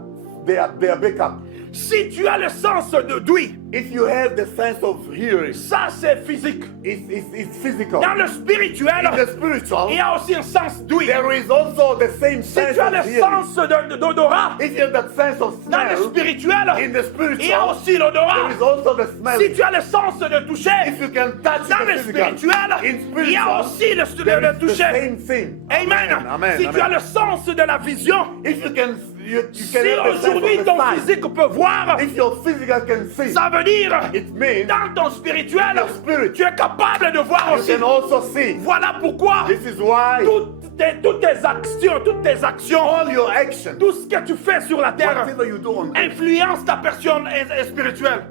backup. Si tu as le sens de d'ouïe, If you have the sense of hearing, ça c'est physique. it's physical. Dans le spirituel, In the spiritual, il y a aussi un sens d'ouïe. there is also the same Si sense tu as of le hearing. sens d'odorat, If you have that sense of dans le smell, spirituel, in the il y a spiritual, aussi l'odorat. there is also the smell. Si tu as le sens de toucher, If you can touch dans the le physical, spirituel, in il y a spiritual, aussi there le is the toucher. same thing. Amen. Amen. Si tu as Amen. le sens de la vision, If you can, you si can have the sense aujourd'hui of the ton sight. physique peut voir, If your physical can see, ça veut dire it means dans ton spirituel, your spirit, tu es capable de voir you aussi. can also see. Voilà pourquoi This is why toutes tes actions, all your actions, tout ce que tu fais sur la terre, whatever you do on earth, influence ta personne spirituelle.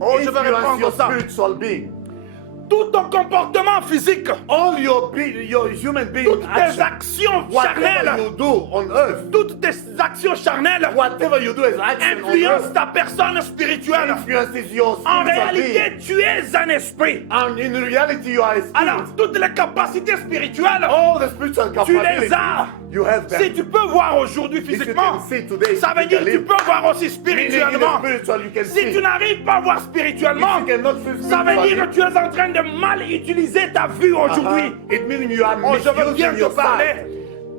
Oh, je vais influence reprendre your ça. spiritual being. tout ton comportement physique, all your human being toutes tes action, actions whatever charnelles, you do on earth, toutes tes actions charnelles whatever you do as action on influencent earth, ta personne spirituelle. influences your En spiritual being. réalité, tu es un esprit. And in reality, you are a spirit. Alors, toutes les capacités spirituelles, All the spiritual tu les capabilities, as. you have them. Si tu peux voir aujourd'hui If you physiquement, can see today, ça veut dire que tu physically, peux voir aussi meaning in spirituellement. the spiritual, you can Si see. tu n'arrives pas à voir spirituellement, If you cannot see ça veut dire spiritually, que tu es en train de mal utiliser ta vue aujourd'hui. it means you are Oh, je veux bien misusing te your parler. sight.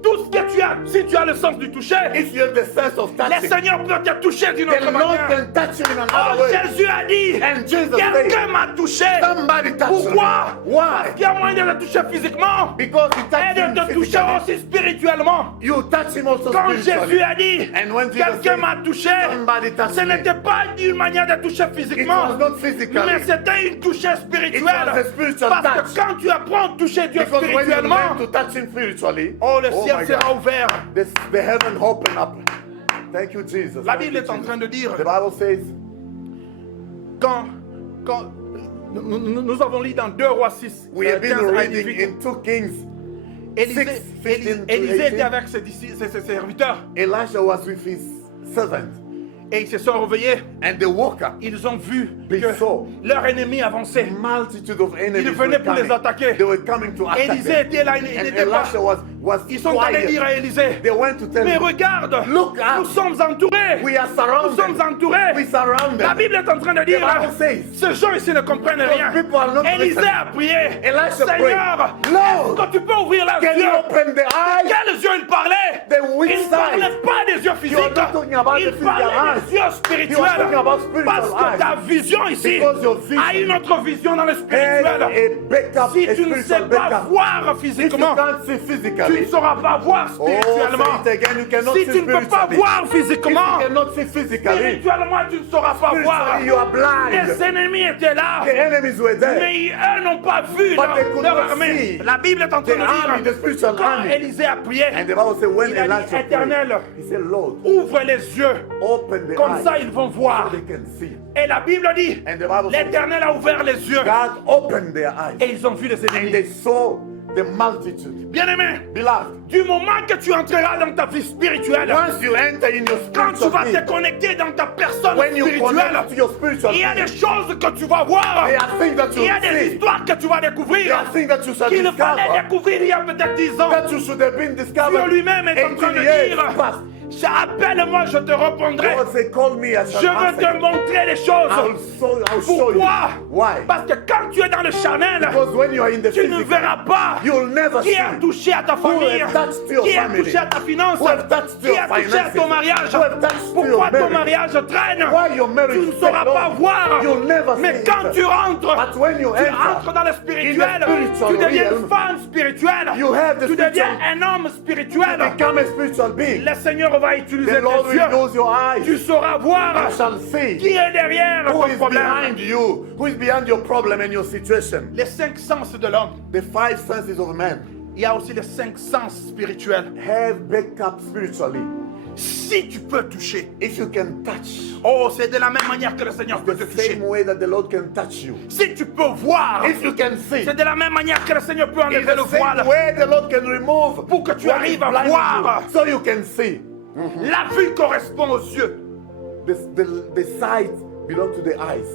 Tout ce que tu as, si tu as le sens du toucher, If you have the sense of le touching, Seigneur peut te toucher d'une the autre Lord manière. can touch you in Oh, another way. Jésus a dit, And Jesus quelqu'un said, m'a touché. somebody touched Pourquoi? me. Why? Parce qu'il y a moyen de te toucher physiquement Because you et touch de him te toucher physically. aussi spirituellement. You touch him also Quand Jésus spiritually. a dit, And when Jesus quelqu'un said, m'a touché, somebody touched ce me, n'était pas une manière de toucher it physiquement, was not physically. mais c'était une touche It was spirituelle. a spiritual Parce touch. que quand tu apprends à toucher Dieu Because when you spirituellement, learn to touch him spiritually, oh, le oh ciel my sera God, ouvert. the heaven open up. Thank you, Jesus. La Thank Bible you, est en Jesus. train de dire, The Bible says, quand nous avons lu dans 2 Rois 6, we have been 15 à reading 18, in 2 Kings, Élisée 6, 15 to Élisée 18. était avec ses serviteurs Elisha was with his servant, et ils se sont réveillés. and they woke up. Ils ont vu They que saw leur ennemi avançait. Multitude of enemies Ils venaient were pour les coming. attaquer. They were coming to attack Élisée them. était là, il And n'était pas. Elisha was Ils sont allés dire à quiet. Élisée, They went to tell mais him, regarde, look up. nous sommes entourés. We are Nous surrounded. sommes entourés. We surrounded. La Bible est en train de dire, The Bible says, ces gens ici ne comprennent rien. people are not Élisée listening. a prié, Elisha Seigneur, prayed, Lord, quand tu peux ouvrir les can you yeux, open the eyes? quels yeux il parlait? The which Il ne parlait side? pas des yeux You are physiques, not talking about the il physical parlait des yeux eyes. You are spirituels. talking about spiritual Parce que eyes. ta vision ici Because your vision a une autre vision dans le And spirituel. a backup, Si a tu ne sais spiritual pas backup. voir If you physiquement, can't see tu ne physically, sauras pas voir oh, spirituellement. say it again, you cannot Si see tu ne peux pas spiritually. voir If physiquement, you cannot see physically, spirituellement tu ne sauras pas voir. spiritually you are blind. Les ennemis étaient là, The enemies were there. mais eux n'ont pas vu But they could leur not armée. see La Bible est en train the army, de the spiritual dire, quand army. Élisée a prié, And the Bible says, when il a dit, Elisha Éternel, prayed, he said, Lord, ouvre les yeux, open the comme eyes ça ils vont voir. so they can see. Et la Bible dit, And the Bible says, l'Éternel a ouvert les yeux God opened their eyes et ils ont vu les and ennemis. they saw the multitude. Bien-aimé, Beloved, du moment que tu entreras dans ta vie spirituelle, once you enter in your quand tu spiritual vas being, te connecter dans ta personne when you spirituelle, connect to your spiritual il y a being, des choses que tu vas voir, there are things that il y a you des see, histoires que tu vas there découvrir, are things that you shall qu'il fallait discover, découvrir il y a peut-être 10 ans. that you should have been Dieu discovered lui-même est en 18 train de years dire, past. appelle-moi, je te répondrai. God said, call me, I Je shall veux answer te you. montrer les choses. I'll show you. Pourquoi? Why? Parce que quand tu es dans le charnel, Because when you are in the tu ne physical, verras pas you'll never qui see a touché à ta who famille, have touched your qui a family, touché à ta finance, who have touched qui your a touché à ton finances, mariage. who have touched Pourquoi your ton marriage, mariage traîne? why your marriage Tu ne is sauras so pas long. voir. You'll never Mais see quand it. tu rentres, But when you tu enter entres dans le spirituel, spiritual tu deviens realm, une femme spirituelle, you have the tu deviens spiritual- un homme spirituel. become a spiritual being. Le Seigneur va utiliser The Lord tes will yeux. use your eyes. Tu sauras voir You shall see qui est derrière who ton is problème. behind you, who is behind your problem and your situation. Les 5 sens de l'homme. The 5 senses of man Il y a aussi les 5 sens spirituels. have backup spiritually. Si tu peux toucher, If you can touch, oh, c'est de la même manière que le Seigneur peut te the toucher. same way that the Lord can touch you. Si tu peux voir, If you can see, c'est de la même manière que le Seigneur peut in enlever le the same voile. way the Lord can remove Pour que tu what is arrives à blinding voir. you, so you can see. La vue correspond aux yeux. The sight belongs to the eyes.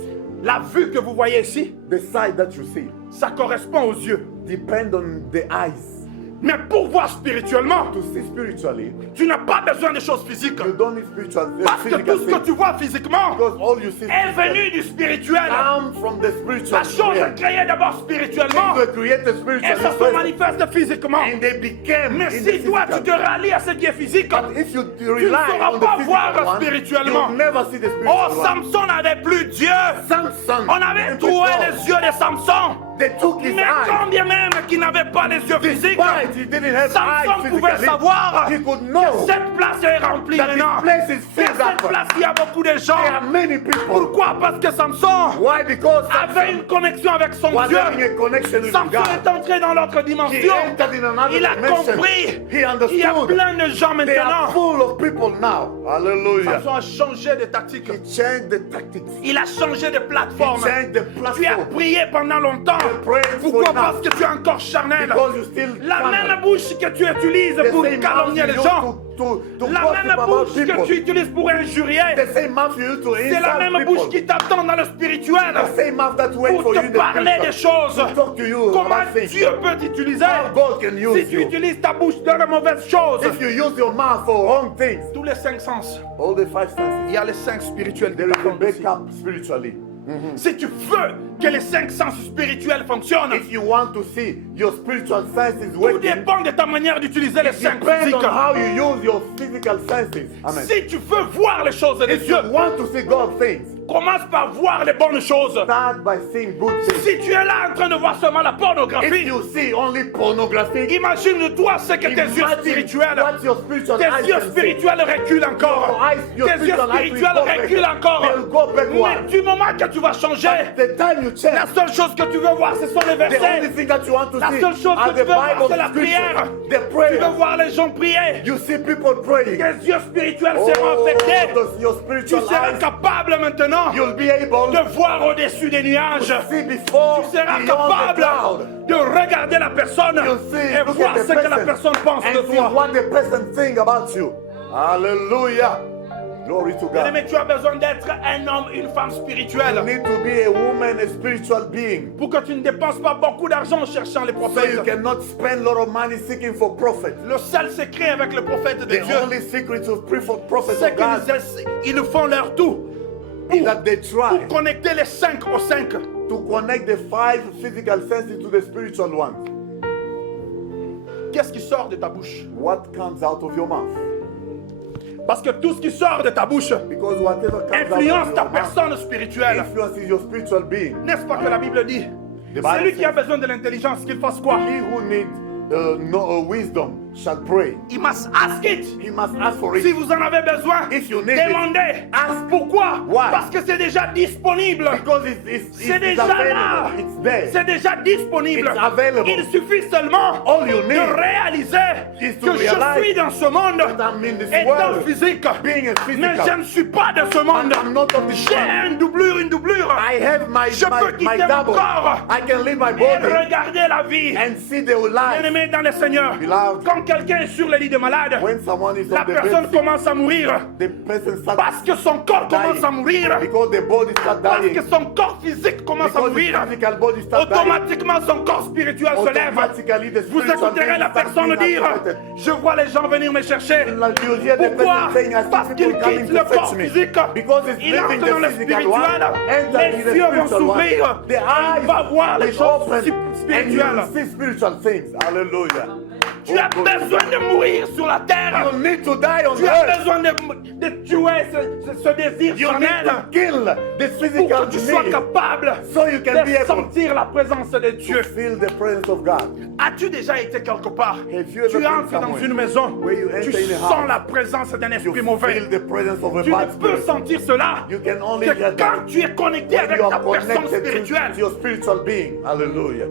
La vue que vous voyez ici, The sight that you see ça correspond aux yeux. depend on the eyes. Mais pour voir spirituellement, To see spiritually, tu n'as pas besoin de choses physiques. you don't need spiritual Parce que physical tout ce que things. tu vois physiquement Because all you see est physically venu du spirituel. come from the spiritual La chose realm. est créée d'abord spirituellement Things were created et spiritually ça se first, manifeste physiquement. and they became Mais in si the toi tu te physical. rallies à ce qui est physique, But if you tu ne rely sauras on pas the voir physical one, spirituellement. you'll never see the Oh, spiritual one. Samson n'avait plus Dieu. Samson, On avait and troué God, les yeux de Samson. they took his Mais eyes. quand bien même qu'il n'avait pas les yeux physiques, Despite he didn't have eyes Samson pouvait physically, savoir he could que know cette place est remplie that maintenant. this place is Que filled cette up. place, il y a beaucoup de gens. There are many people. Pourquoi? Parce que Samson Why? Because avait une connexion avec son was Dieu. having a connection with Samson God. est entré dans l'autre He dimension. entered in another Il a dimension. compris. He Il y a understood. plein de gens They are maintenant. full of people now. Hallelujah. Samson a changé de tactique. He changed the tactics. Il a changé de He plateforme. changed the Tu as platform. prié pendant longtemps. prayed for Pourquoi? enough. Parce que tu es encore charnel. Because you still La carnal. même bouche que tu utilises The pour same mouth calomnier you les use gens. to La gossip même about bouche que people. tu utilises pour injurier. The same mouth you use to C'est la insult même people. bouche qui t'attend dans le spirituel. The same mouth that waits Pour for you te in the parler des spiritual. choses. To talk to you Comment about things. Dieu peut t'utiliser How God can si use tu you. utilises ta bouche dans les mauvaises choses. If you use your mouth for wrong things. Tous les 5 sens. All the five senses. Il y a les 5 spirituels. There is a backup spiritually. Si tu veux que les 5 sens spirituels fonctionnent, If you want to see your spiritual senses tout working, dépend de ta manière d'utiliser les 5 depends on physiques. how you use your physical senses. Amen. Si tu veux voir les choses de If Dieu, you want to see God things, commence par voir les bonnes choses. start by seeing good things. Si tu es là en train de voir seulement la If pornographie, you see only pornography, imagine-toi ce que tes yeux imagine spirituels, what your spiritual tes eyes yeux can see. spirituels reculent encore. Your Tes yeux spiritual eyes will spirituels go back. reculent encore. They'll go backward. Mais du moment que tu vas changer, The time you la check, seule chose que tu veux voir, ce sont les the only versets. thing that you want to La see seule chose are que the tu veux voir, Bible c'est la prière. scriptures, the Tu veux prayer. voir les gens prier. You see people praying. Tes yeux spirituels Oh, seront affectés. your Tu spiritual seras eyes, capable maintenant you'll be able de voir au-dessus des nuages. see before Tu seras beyond the cloud. capable de regarder la personne You'll see, et look voir at the ce que la person personne pense de and see toi. what the person think about you. Hallelujah. Glory to God. Bien-aimé, tu as besoin d'être un homme, une femme You spirituelle need to be a woman, a spiritual being. pour que tu ne dépenses pas beaucoup d'argent en cherchant les So you prophètes. cannot spend a lot of money seeking for prophets. Le seul secret avec le prophète de The Dieu, only secret of prophets c'est of God qu'ils font leur tout is that they try pour connecter les 5 aux 5. to connect the five physical senses to the spiritual ones. Qu'est-ce qui sort de ta bouche? What comes out of your mouth? Parce que tout ce qui sort de ta bouche Because whatever comes influence out ta of your mouth personne spirituelle. influences your spiritual being. N'est-ce pas que la Bible dit? Bible Celui qui a says- besoin de l'intelligence, qu'il fasse quoi? He who needs wisdom shall pray. Il must ask it. He must ask for Si it. vous en avez besoin, If you need it, demandez. ask. Pourquoi? Why? Parce que c'est déjà disponible. Because it's C'est déjà là. available. It's there. C'est déjà disponible. It's available. Il suffit seulement All you de need réaliser is to que je realize suis dans ce monde that I'm in this étant world, physique. being a Mais physical. je ne suis pas de ce monde. I'm not of this J'ai world. une doublure. I have Je peux my quitter mon double. corps I can leave my et body regarder la vie. and see the life. Bien-aimé dans le Seigneur, Beloved, quand quelqu'un est sur le lit de malade, when someone is la on the personne bed, commence à mourir the person starts parce que son corps commence à dying. mourir, Because the body starts parce dying. que son corps physique commence à Because mourir. the physical body starts dying. Automatiquement, son corps spirituel se lève. Automatically the Vous spiritual écouterez being la starts personne being dire activated. je vois les gens venir me chercher. Like you hear the Pourquoi? person saying, I Parce see qu'il people coming quitte to le corps fetch me. physique. Because it's Il leaving entre dans the le physical one, spirituel. enter in Les the yeux vont spiritual one. s'ouvrir. The eyes Il va voir les will choses open and you spirituelles. will see spiritual things. Hallelujah. Tu as besoin de mourir sur la terre. You need to die on Tu as earth. besoin de tuer ce désir You need charnel to kill this pour physical que tu sois need capable so you can be de able sentir la présence de to Dieu. feel the presence of God. As-tu déjà été quelque part? Have you ever Tu been entres dans somewhere une maison, where you tu enter in a sens house, la présence d'un You esprit mauvais. feel the presence of a Tu bad ne peux spirit. sentir cela You can only que get quand that tu es connecté when avec you ta are personne connected to spirituelle. your spiritual being. Hallelujah.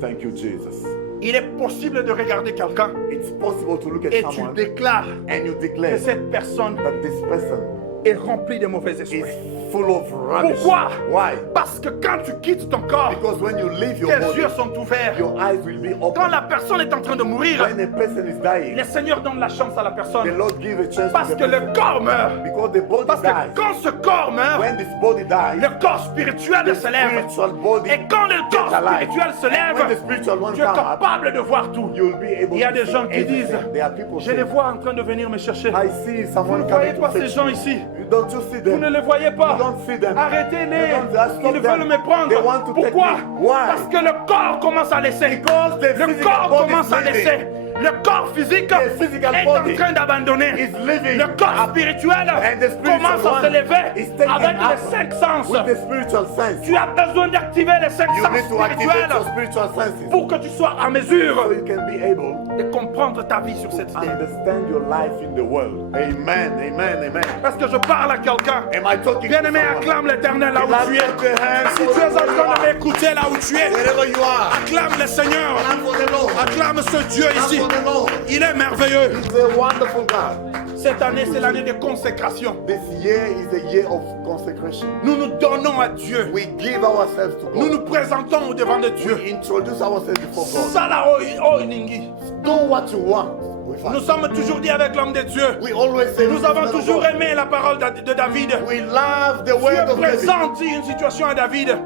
Thank you, Jesus. Il est possible de regarder quelqu'un It's possible to look at et tu someone déclares and you que declare cette personne that this person est remplie de mauvais is esprits. full of rubbish. Pourquoi? Why? Parce que quand tu quittes ton corps, Because when you leave your tes body, yeux sont ouverts. your eyes will be Quand open. la personne est en train de mourir, When a person is dying, le Seigneur donne la chance à la the personne Lord give a chance parce to the que le person. corps meurt. Because the body Parce que dies. quand ce corps meurt, When this body dies, le corps spirituel the se lève. spiritual body Et quand le corps gets alive. spirituel se When the lève, spiritual one tu es comes up, capable de voir tout. you'll be able Il y a to des see gens qui everything. disent, There are people je les saying, vois en train de venir me chercher. I see Vous someone ne coming voyez to pas ces fetch gens me. ici. Don't you see Vous them? ne les voyez pas. You don't see them. Arrêtez-les. You don't- stop Ils them. veulent me prendre. They want to take Pourquoi? me. Why? Parce que le corps commence à laisser. Because the Le physical corps body commence à is leaving. laisser. Le corps physique The physical est en body train d'abandonner. is living Le corps up, spirituel and the spiritual commence à one se lever is taking avec up les 5 sens. with the spiritual sense. Tu as besoin d'activer les 5 You sens need to activate your spirituels spiritual senses pour que tu sois en mesure so you can be able de comprendre ta vie sur cette to terre. understand your life in the world. Amen, amen, amen. Parce que je parle à quelqu'un. Am I talking to Bien-aimé, someone? acclame l'Éternel là où Clap tu es. your hands Si for tu es en wherever you train de are. m'écouter là où tu es, Wherever you are, acclame le Seigneur. clap for the Lord. Acclame ce Dieu Clap ici. for the Lord. Il est merveilleux. He's a wonderful God. Cette année, c'est l'année de consécration. This year is a year of consecration. Nous nous donnons à Dieu. We give ourselves to Nous God. nous présentons au devant de Dieu. We introduce ourselves before God. Sala o iningi. Do what you want with Nous us. sommes toujours dit avec l'homme de Dieu. We always say, Nous avons "Listen to toujours God." aimé la parole de David. We love the Dieu word of David. présente une situation à David.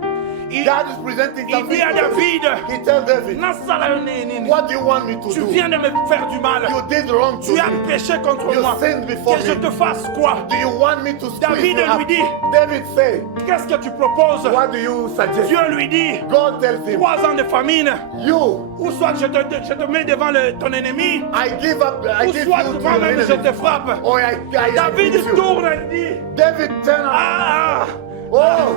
Il God is presenting il something dit à to David. David, He tells David, Nasala nini. what do you want me to Tu do? viens de me faire du mal. You did wrong to Tu as me. péché contre You moi. sinned before Que je me. te fasse quoi? Do you want me to squeeze David you up? lui dit, David said, Qu'est-ce que tu proposes? what do you suggest? Dieu lui dit, God tells him, 3 ans de famine. you, Ou soit je te mets devant ton ennemi, I give up, I ou give soit you to your moi-même je enemy. te frappe. Or I David beat you. tourne et dit, David turn around. ah, Oh,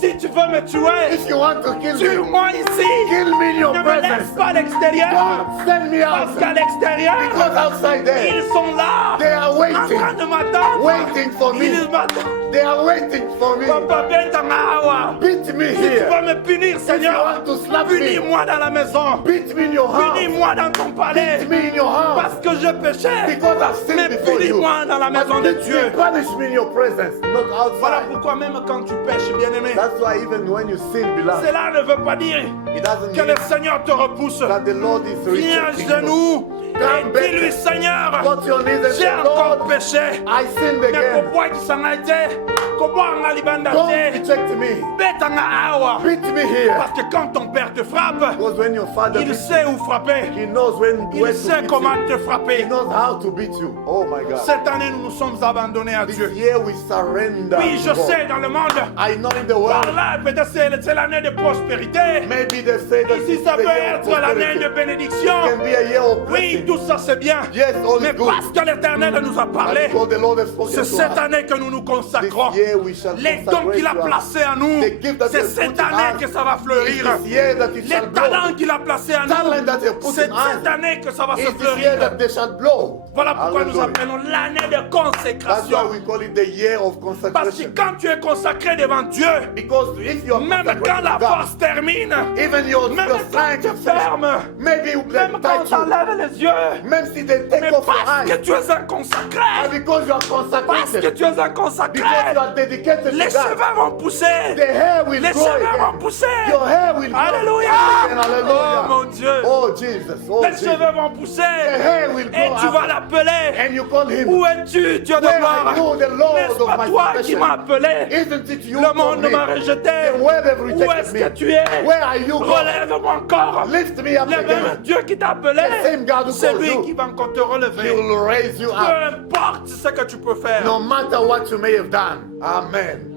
si tu veux me tuer, if you want to kill me, tue-moi ici. kill me in your Ne me laisse presence. pas à l'extérieur. God, send me Parce out. qu'à l'extérieur, Because outside there, ils sont là, they are en waiting, train de m'attendre. waiting for me. Ils m'attendent. They are waiting for me. Papa, ben dans ma awa. Beat me Si tu here. vas me punir, If you Seigneur, want to slap me, punis-moi dans la maison. beat me in your house. Punis-moi dans ton palais. Beat me in your house. Parce que je péchais. Because I've sinned Mais before you. punis-moi dans la maison But de beat Dieu. me, punish me in your presence, not Voilà outside. pourquoi même quand tu pêches, bien-aimé, That's why even when you sin, beloved, cela ne veut pas dire it doesn't que mean le Seigneur te repousse. that the Lord is Viens à rejecting you. genoux Come et back. dis-lui, Seigneur, Go to your knees and j'ai say, encore Lord, péché. I sinned Mais again. pourquoi tu s'en as été? Comment on a libandé? Don't reject me. Bête en awa. Beat me here. Parce que quand ton père te frappe, Because when your father il beats sait où frapper. you, he knows when Il to sait beat comment you. te He frapper. knows how to beat you. Oh my God. Cette année, nous nous sommes abandonnés à This Dieu. year we surrender. Oui, je to God. sais, dans le monde, I know in the par world, là, peut-être c'est l'année de prospérité. maybe they say that Ici, this ça is peut the year of être l'année de prosperity. bénédiction. It can be a year of Oui, blessing. tout ça c'est bien. Yes, all Mais is good. parce que l'Éternel nous a parlé, Because the Lord has spoken c'est to cette us. année que nous nous consacrons. This year we shall Les dons consecrate qu'il a to us. placés en nous, The gift that c'est he has cette put in année us. que ça va fleurir. It's this year that it Les shall blow. talents qu'il a placés en Talent nous, that he has put c'est in us. cette année que ça va se It's this year fleurir. that they shall blow. Voilà pourquoi nous Hallelujah. appelons l'année de That's why consécration. we call it the year of Parce que consecration. quand tu es consacré devant Dieu, Because if you are même quand consecrated la to God, force termine, even your même quand strength tu is finished. fermes, Maybe you même can quand touch tu you. enlèves les yeux, Même si they take mais off your parce que eyes. tu es un consacré, And because you are parce que consecrated. tu es un consacré, Because you are dedicated les to God. cheveux vont pousser, The hair will les grow cheveux vont again. pousser. Your hair will grow. Alléluia! again. Oh Hallelujah. mon Dieu, Oh Jesus. Oh les Jesus. cheveux vont pousser hair will et grow tu up. vas l'appeler. And you call him. Où es-tu, Dieu de Where gloire? are you, the Lord N'est-ce of pas my toi qui salvation? m'as appelé? Isn't it you Le who monde called me? m'a rejeté. The world have Où rejected est-ce me. que tu es? Where are you, God? Relève-moi encore. Lift me up Le même again. Dieu qui t'a appelé, The same God who c'est called lui you. qui va encore te He relever. will raise you Peu up. importe ce que tu peux faire. No matter what you may have done. Amen.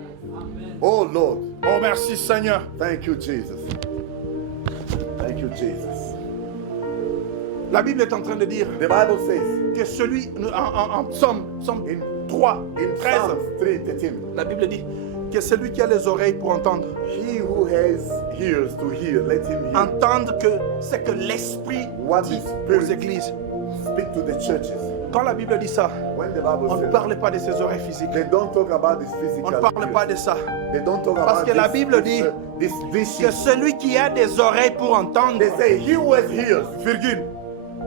Oh Lord. Oh merci Seigneur. Thank you, Jesus. Thank you, Jesus. La Bible est en train de dire The Bible says que celui, en Psaume in 3, in 13, Psalms 3:13, la Bible dit que celui qui a les oreilles pour entendre, he who has ears to hear, let him hear. entendre que c'est que l'Esprit What dit the aux Spirit églises. Speak to the churches. Quand la Bible dit ça, When the Bible on ne says, parle pas de ses oreilles physiques. they don't talk about this On physical. ne parle ears. pas de ça. They don't talk Parce about que la this, Bible this, dit this que sheep. celui qui a des oreilles pour entendre, They say, he who has ears, virgule,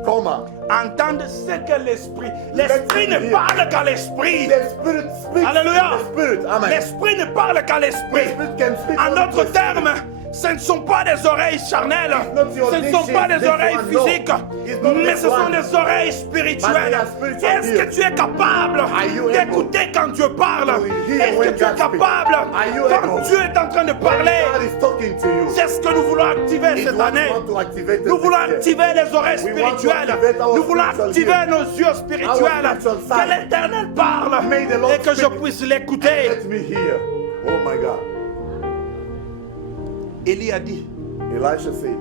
comma. entendre ce que l'Esprit. L'Esprit Let him ne hear. parle qu'à l'Esprit. The Spirit speaks. Alléluia. to The Spirit. Amen. L'Esprit ne parle qu'à The l'Esprit. Spirit can speak. En only to d'autres the termes, ce ne sont pas des oreilles charnelles, not your ce ne sont dishes, pas des this oreilles one, no. physiques, It's not mais this ce sont one. des oreilles But spirituelles. they are spiritual Est-ce que ears. tu es capable Are you able d'écouter quand Dieu parle? to hear Est-ce when que tu es God speaks? capable Are you quand able? Dieu est en train de When parler? God is talking to you. C'est ce que nous voulons activer It's cette what année. we want to activate Nous this voulons year. activer les oreilles We want to spirituelles. activate our Nous voulons spiritual activer ears. nos yeux spirituels. Our spiritual Que sight. l'Éternel parle May the Lord et que je speak. puisse l'écouter. Let me hear. Oh my God. Élie a dit, Elisha said,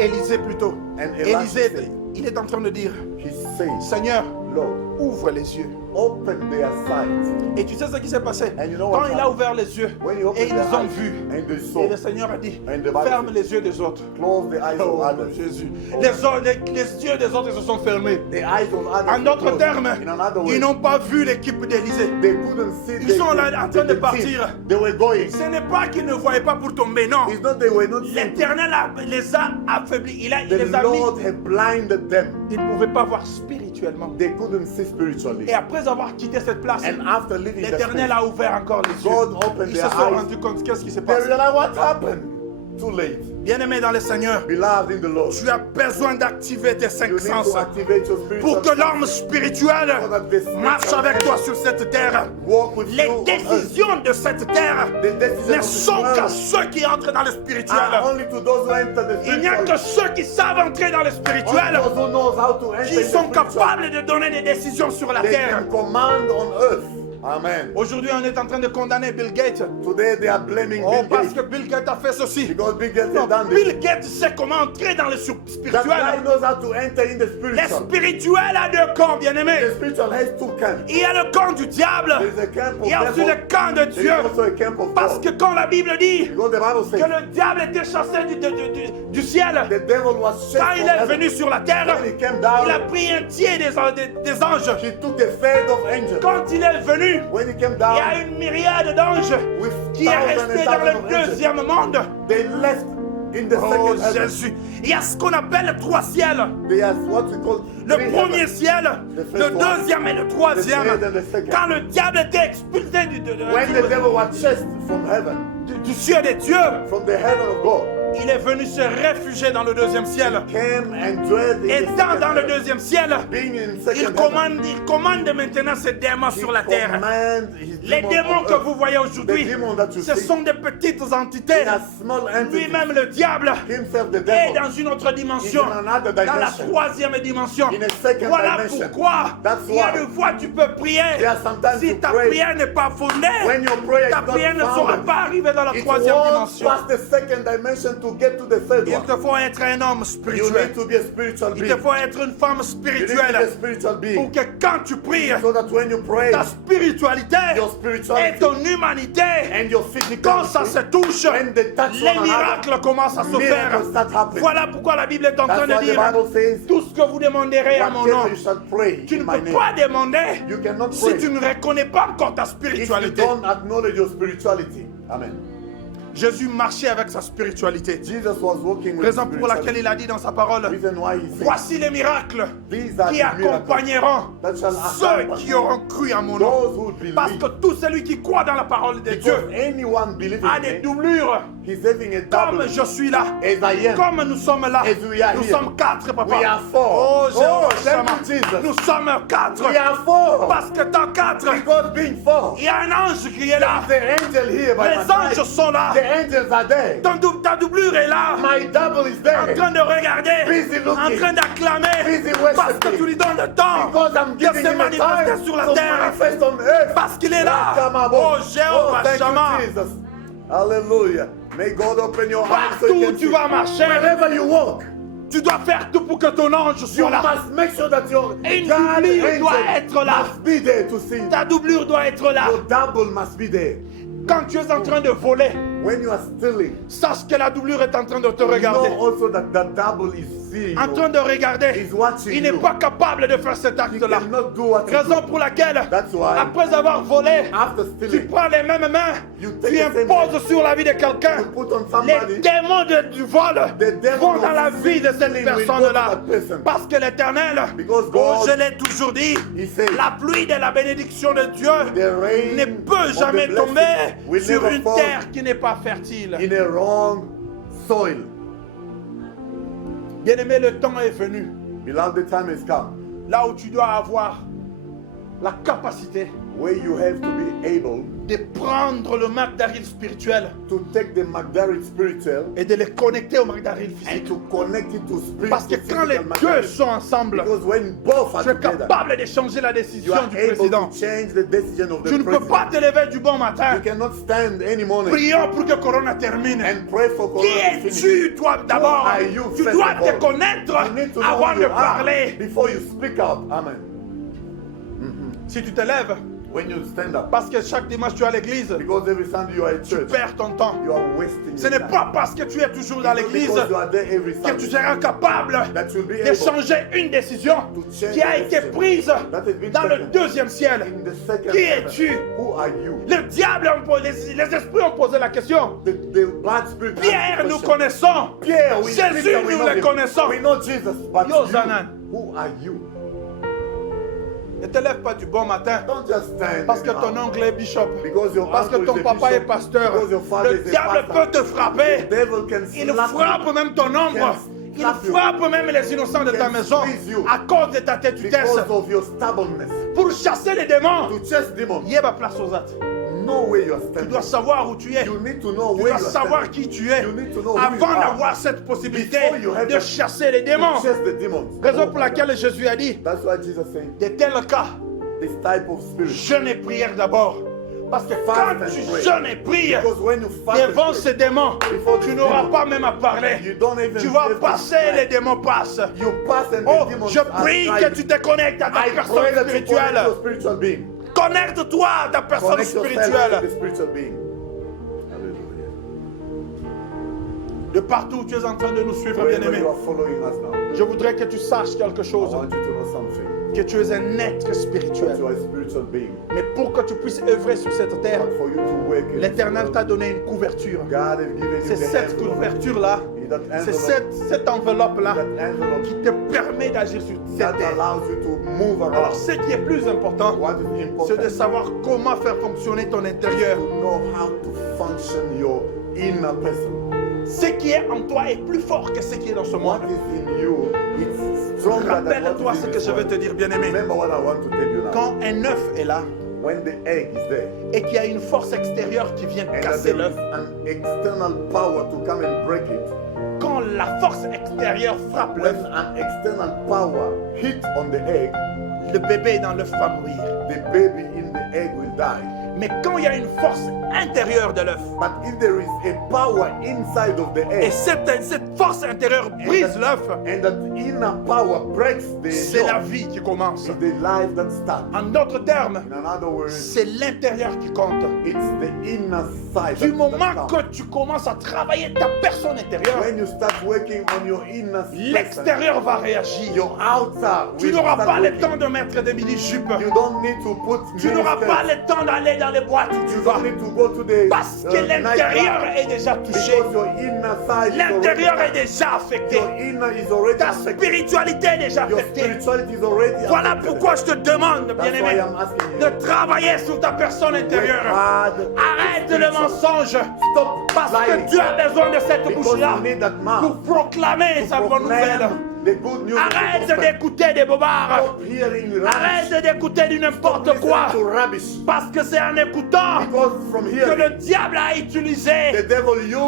Élisée plutôt. And Elijah Élisée, said, il est en train de dire, he says, Seigneur, Lord, ouvre les yeux. open their sight. Et tu sais ce qui s'est passé? And you know Quand what il a happened? ouvert les yeux When he et opened ils their ont eyes vu, and they et saw, le Seigneur a dit, And the Bible ferme says, les yeux des autres. close the eyes Oh of others. Jésus. Oh. Les yeux des autres se sont fermés. The eyes of others. En d'autres closed. termes, In another way, ils n'ont pas vu l'équipe d'Élysée. they couldn't see Ils sont là en train de partir. They were going. Ce n'est pas qu'ils ne voyaient pas pour tomber, non. It's not they were not seeing. L'Éternel les a affaiblis. Il The les a mis. Lord had blinded them. Ils ne pouvaient pas voir spirituellement. They couldn't see spiritually. Et après avoir quitté cette place, And after leaving the l'Éternel space, a ouvert encore les yeux. God opened Ils se their sont eyes. rendus compte qu'est-ce qui s'est They passé. realized what happened. Too late. Bien-aimé dans le Seigneur, Beloved in the Lord, tu as besoin d'activer tes cinq you need sens to activate your spiritual pour que l'homme spirituel so that the spiritual marche avec man toi sur cette terre. walk with Les you on earth. décisions de cette terre The decisions ne of sont this qu'à world ceux qui entrent dans le spirituel. are only to those who enter the Il n'y a spiritual. que ceux qui savent entrer dans le Only spirituel those who knows how to enter qui in the sont spiritual. capables de donner des décisions sur la They terre. can command on earth. Amen. Aujourd'hui, on est en train de condamner Bill Gates. Today they are blaming Oh, Bill parce Gates que Bill Gates a fait ceci. because Bill Gates Non, has done Bill this. Gates sait comment entrer dans le That guy spirituel. knows how to enter in the Le spiritual. spirituel a deux camps, bien-aimés. The spiritual has two camps. Il y a le camp du diable. There is a camp of Il y a aussi devil. le camp de There is Dieu. also a camp of Parce que God. quand la Bible dit Because the Bible que says le diable était chassé du ciel, the devil was chased quand il from est heaven. venu sur la terre, When he came down, il a pris un tiers des anges. he took a third of angels. Quand il est venu, When he came il y a down une myriade d'anges with qui est thousands resté and dans thousands le of angels, deuxième monde. they left in the Oh second heaven. Jésus. Il y a ce qu'on appelle trois ciels. They are what we call Le three premier heavens. ciel, The le first one, deuxième et le troisième. the third and the second. Quand le diable était expulsé When the devil was chased from heaven, du ciel des dieux, from the heaven of God, il est venu se réfugier dans le deuxième ciel. came and dwelled in Et the second dans le heaven. deuxième ciel, Being in il second heaven, commande maintenant ses démons he sur la terre. command his Les demons démons on que earth. vous voyez aujourd'hui, The demons that you ce see, sont des petites entités. they are small entities. Lui-même, le diable, Himself, the est devil, dans une autre dimension, is in another dans la dimension. troisième dimension. In a second Voilà dimension. pourquoi That's il y a why. des fois tu peux prier. There are sometimes Si you ta pray. prière n'est pas fondée, When your prayer ta is not prière ne sera founded, pas arrivée dans la it troisième won't dimension. pass the second dimension to get to the third Il one. te faut être un homme You spirituel. need to be a spiritual Il being. te faut être une femme You need to be a spirituelle. spiritual Pour being. que quand tu pries, So that when you pray, ta spiritualité your et spirituality ton humanité, and your quand ça se physicality, touche, when they touch les one another, miracles commencent à se faire. miracles start happening. Voilà pourquoi la Bible est en train That's de why the dire Bible says, tout ce que vous demanderez à mon nom. whatever you shall pray Tu ne in my peux name, pas demander you cannot si pray tu ne reconnais pas encore ta if you spiritualité. don't acknowledge your spirituality. Amen. Jésus marchait avec sa spiritualité. Jesus was walking with Raison pour laquelle spirituality. il a dit dans sa parole, Reason why he said, voici les miracles these are qui the miracles accompagneront that shall ceux accompany qui auront cru à mon nom. those who Parce que believe. tout celui qui croit dans la parole de Dieu Because anyone believing a in des me, doublures. he's having a Comme double je suis là, as I am. comme nous sommes là, As we are nous here. sommes quatre, papa. We are four. Oh, Jéhovah Oh, thank Shammah. you, Jesus. Nous sommes quatre. We are four. Parce que dans quatre, Because being four, il y a un ange qui est là. there's the angel here by Les my side. anges sont là. The angels are there. Ta doublure est là. My double is En there. train de regarder. Busy looking. En train d'acclamer. Busy worshiping. Parce que tu lui donnes le temps. Because I'm De giving se him a time manifester sur la to terre. manifest on earth. Parce qu'il est là. Rakamabo. Oh, Jéhovah thank Shammah. you, Jesus. Hallelujah. May God open your eyes so Partout you où can tu see. vas marcher, Wherever you walk, tu dois faire tout pour que ton ange you soit là. must make sure that your Une God doublure doit angel être là. must be there to see. Ta doublure doit être là. Your double must be there. Quand tu es en train de voler, When you are stealing, sache que la doublure est en train de te you regarder. know also that the double is seeing En train you. de regarder. He's watching Il n'est you. pas capable de faire cet He acte-là. cannot do what you Raison do. pour laquelle, That's why, après avoir volé, after tu stealing, prends les mêmes mains, You take tu the same imposes sur la vie de quelqu'un. you put on Les somebody. démons du vol The devil vont dans of la vie de cette stealing will go to personne-là. that person. Parce que l'Éternel, Because oh, God, je l'ai toujours dit, He said, la pluie de la bénédiction de Dieu the rain ne peut of jamais the blessing tomber will sur never une fall terre qui n'est pas fertile. in a wrong soil. Bien-aimé, le temps est venu. Beloved, the time has come Là où tu dois avoir la capacité where you have to be able de prendre le Magdaril spirituel to take the Magdalene spiritual et de les connecter au Magdaril and physique. to connect it to spirit. Parce que to quand les physical deux Magdalene. sont ensemble, Because when both are tu es together, capable de changer la you décision are du able président. to change the decision of the Tu ne peux president. pas te lever du bon matin. You cannot stand any morning Prions pour que Corona termine. and pray for Qui Corona to finish. es-tu, toi, d'abord? Who are you, Tu first dois of te all? connaître You need to know avant who de you are parler. before you speak out. Amen. Si tu te lèves, When you stand up, parce que chaque dimanche tu es à l'église, because every Sunday you are at tu church, perds ton temps. you are wasting Ce your n'est time. pas parce que tu es toujours dans It's not l'église because you are there every que tu Sunday seras capable that you'll be de able changer une décision to change qui a a été decision prise that has been dans le taken deuxième ciel. in the second Qui heaven. es-tu? Who are you? Le diable, les esprits ont posé la question. The bad spirit. Pierre, asked the nous question. connaissons. Pierre, we Jésus, speak and we nous know le him. connaissons. We know Jesus, but Yo, you, Zanan. who are you? Ne te lève pas du bon matin Don't just stand parce que anyhow. ton oncle est bishop. Because your Parce que uncle ton is a papa est bishop, pasteur. because your father Le is a diable pastor. peut te frapper. The devil can Il slap frappe you même ton ombre. Yes. Il Slap you. frappe même les innocents de ta Can maison squeeze you. à cause de ta têtutesse. because of your stubbornness. Pour chasser les démons. To chase demons, Il y a ma place aux actes. know where you are Tu standing. dois savoir où tu es. You need to know Tu where dois you are savoir standing. qui tu es You need to know who you avant are. d'avoir cette possibilité Before you have de that- chasser les démons. To chase the demons. Raison pour laquelle Jésus a dit, That's why Jesus said, de tels cas, this type of spirit. jeûne et prière d'abord. Parce que Fast quand and tu pray. jeûnes et pries Because when you fast and devant pray, ces démons, before tu these n'auras demons, pas même à parler. you don't even Tu vas have to passer, pray. les démons passent. You pass and Oh, the demons je are prie driving. que tu te connectes à ta I personne pray that you connect spirituelle. your spiritual being. Connecte-toi à ta personne Connect yourself to spirituelle. the spiritual being. Hallelujah. De partout où tu es en train de nous suivre, Wherever bien-aimé, you are following us now, je voudrais que tu saches quelque I chose. want you to know something. Que tu es un être That spirituel. you are a spiritual being. Mais pour que tu puisses œuvrer sur cette terre, But for you to work in l'Éternel this t'a world, donné une couverture. God has given you C'est the cette envelope. couverture-là, That c'est envelope, cette enveloppe-là that envelope qui te permet d'agir sur that cette terre. allows you to move around. Alors, ce qui est plus important, What is important c'est de savoir comment faire fonctionner ton intérieur. to know how to function your inner person. Ce qui est en toi est plus fort que ce qui est dans ce monde. What is in you, it's stronger than Rappelle-toi what ce is in que this je vais world. te dire, bien-aimé. Remember what I want to tell you now. Quand un œuf est là When the egg is there, et qu'il y a une force extérieure qui vient and that casser there l'œuf, is an external power to come and break it, quand la force extérieure frappe l'œuf, when an external power hit on the egg, le bébé dans l'œuf va mourir. the baby in the egg will die. Mais quand il y a une force intérieure de l'œuf, But if there is a power inside of the et egg, cette force intérieure brise l'œuf, and that inner power breaks the c'est la yolk, vie qui commence. it's the life that starts. En d'autres termes, In other words, c'est l'intérieur qui compte. it's the inner side Du that moment counts. que tu commences à travailler ta personne intérieure, When you start working on your inner person, l'extérieur va réagir. your outside Tu will n'auras start pas le working. temps de mettre des mini-jupes. You don't need to put Tu n'auras mini-skirts. pas le temps d'aller dans les boîtes où tu You vas. don't need to go to the Parce que l'intérieur nightclub, est déjà touché. because your inner side is L'intérieur est already, déjà affecté. your inner is already Ta affected. spiritualité est déjà Your affectée. spiritualité is already Voilà affected. pourquoi je te demande, That's why bien-aimé, I'm asking you. de travailler sur ta personne Work intérieure. hard. Arrête le mensonge. Stop Parce lying. que tu as besoin de cette Because bouche-là you need that mouth pour proclamer to sa bonne nouvelle. proclaim the good news of the Arrête gospel. d'écouter des bobards. Stop hearing rubbish. Arrête d'écouter du Stop n'importe listening quoi. to rubbish. Parce que c'est en écoutant Because from que here, le diable a utilisé the devil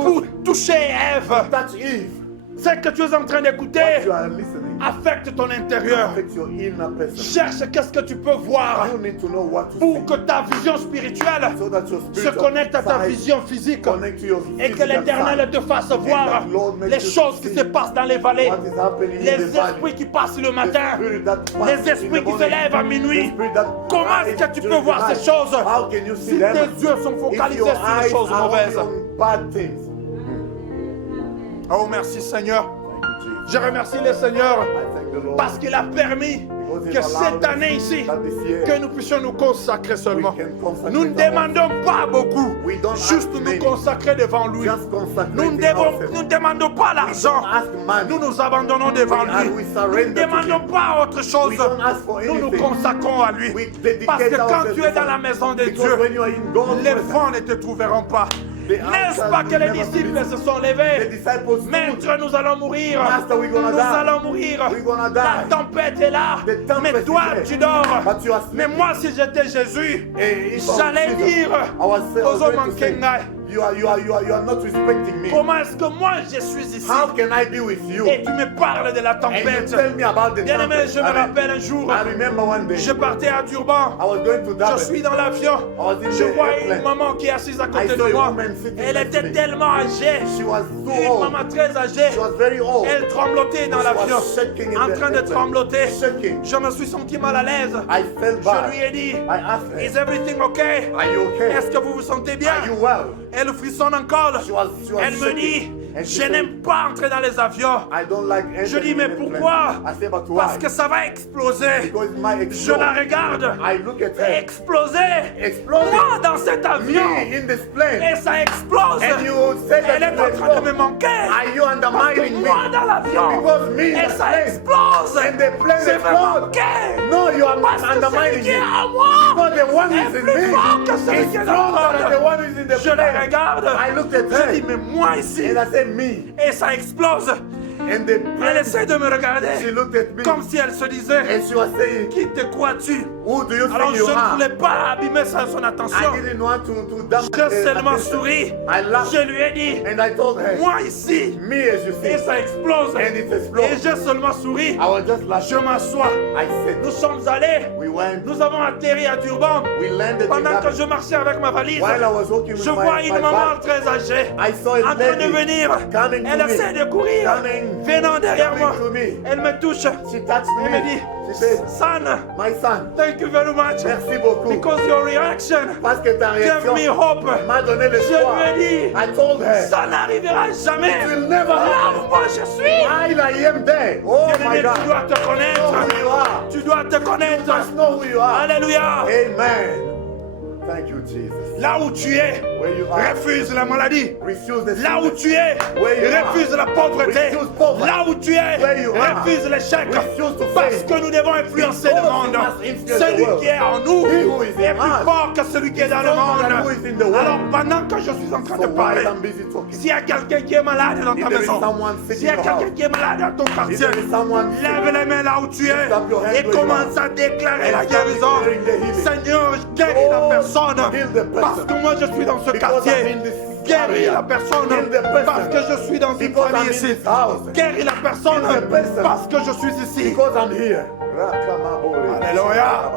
pour used toucher Ève. to touch Eve. Ce que tu es en train What d'écouter you are listening affecte ton intérieur. affects your inner person. Cherche qu'est-ce que tu peux voir You need to know what to pour see que ta vision spirituelle so that your se spiritual connecte à ta side vision physique connect to your et que physical l'Éternel side. te fasse voir that Lord makes les you choses qui see se passent dans les vallées, What is happening in les the valley. esprits qui passent le The matin, spirit that passes les in the esprits qui se morning. lèvent à minuit. The spirit that Comment est-ce rises que tu peux during voir the ces night. choses How can you see si them tes yeux sont if focalisés your sur les eyes choses are only mauvaises? on bad things? Oh, merci Seigneur. Thank you, Jesus. Je remercie le Seigneur I thank the Lord parce qu'il a permis because que He allowed cette année us ici, that this year que nous puissions nous consacrer seulement. we can consecrate Nous ne demandons pas beaucoup, We don't juste ask nous many. consacrer devant lui. just consecrate Nous ne ourselves. demandons pas We l'argent. don't ask money. Nous nous abandonnons devant And lui. we Nous surrender ne to demandons Him. pas autre chose. We don't ask for Nous nous anything. consacrons à lui. We dedicate Parce que quand ourselves tu es to dans Him. la maison de Because Dieu, when you are in God's les presence, vents ne te trouveront pas. N'est-ce answer pas will que les never disciples be se sont the levés? disciples stood. Maître, nous allons mourir. Master, we're gonna Nous die. allons mourir. We're gonna die. La tempête est là. The tempest Mais toi, is there. tu dors. But you are Mais sleeping. moi, si j'étais Jésus, Hey, if I was j'allais Jesus, dire I was aux hommes going en to say, Kenya, you are not respecting me. comment est-ce que moi je suis ici? How can I be with you? Et tu me parles de la And you tempête. tell me about the Bien aimé, tempest. je me rappelle un jour, I remember one day je partais à Durban. I was going to Je Durban. suis dans l'avion. I was in Je the vois airplane. une maman qui est assise à côté I saw de a moi. woman sitting Elle next to était me. tellement âgée. She was so Une old. maman très âgée. She was very old. Elle tremblotait dans She l'avion. was shaking in En the train de airplane. trembloter. Shaking. Je me suis senti mal à l'aise. I felt Je bad. lui ai dit, I asked her, is everything okay? are you okay? Est-ce que vous vous sentez bien? Are you well? Elle frissonne encore. She was Elle me shaking. dit, And she je said, n'aime pas entrer dans les avions. I don't like Je dis, entering mais in the plane. pourquoi? I said, but why? Parce que ça va exploser. Because it might Je la explode. regarde. I look at her. Exploser. Exploding. Moi dans cet avion. Me in this plane. Et ça explose. And you say that Elle est it en train de me explode. manquer. Are you Parce que undermining me? moi dans l'avion. Because me in Et the ça plane. explose. And the plane Je me explode. manquais. No, you are Parce que celui undermining qui est me. à moi Because the one est who is in plus fort que me celui is qui est dans le stronger than the monde. one who is in the Je la plane. regarde. I looked at Je dis, her mais moi ici. and I said, me. Et ça explose. And the Elle plane, essaie de me she regarder. looked at me Comme si elle se disait, and she was saying, qui te crois-tu? who do you Alors think je you ne are? voulais pas abîmer son attention. I didn't want to damage Je her seulement attention. souris. I laughed Je lui ai dit, and I told her, moi ici. me as you Et see. ça explose. And it Et explodes. j'ai seulement souri. I was just Je laughing. m'assois. I Nous said, sommes allés. we went, Nous avons atterri à Durban. we landed in Pendant que je Durban. marchais avec ma valise, While I was walking with je vois my une maman bag, très âgée I saw a en train de lady venir. coming to Elle me. essaie de courir. Coming- Venant derrière coming moi. to me. Elle me touche. She touched Elle me me. dit, She said, Son, my son, thank you very much. merci beaucoup. Because your reaction Parce que ta gave réaction me hope. m'a donné Je l'espoir. lui ai dit, I told her, ça n'arrivera jamais. it will never Là happen. où moi je suis. While I am there, oh my Bien-aimé, tu God, dois te know who connaître. you are. Tu dois te You connaître. must know who you are. Alléluia. Amen. Thank you, Jesus. Là où tu es, Where you are, refuse la maladie. refuse the Là où sickness. tu es, Where you are. refuse la pauvreté. Refuse poverty. Là où tu es, Where you are. refuse l'échec. Refuse to Parce fail. que nous devons influencer le Because monde. we must influence the Celui world. qui est en nous He who is in est plus us fort que celui qui est dans le stronger than who is in the monde. world. Alors pendant que je suis en train de So while parler, I'm busy talking, s'il y a quelqu'un qui est malade dans ta If there is maison, someone sick s'il y a in your quelqu'un house, qui est malade dans ton if quartier, there is someone sick, lève les mains là où tu es lift up your hands et where you commence are. à déclarer la And start guérison. declaring the healing. Seigneur, guéris la Oh, personne. heal the person. Parce que moi je suis dans ce Because I'm quartier. in this Guéris area. la personne. Heal the person. Parce que je suis dans une Because famille I'm in ici. this house. Guéris la personne. Heal the person. Parce que je suis ici. Because I'm here. Alléluia.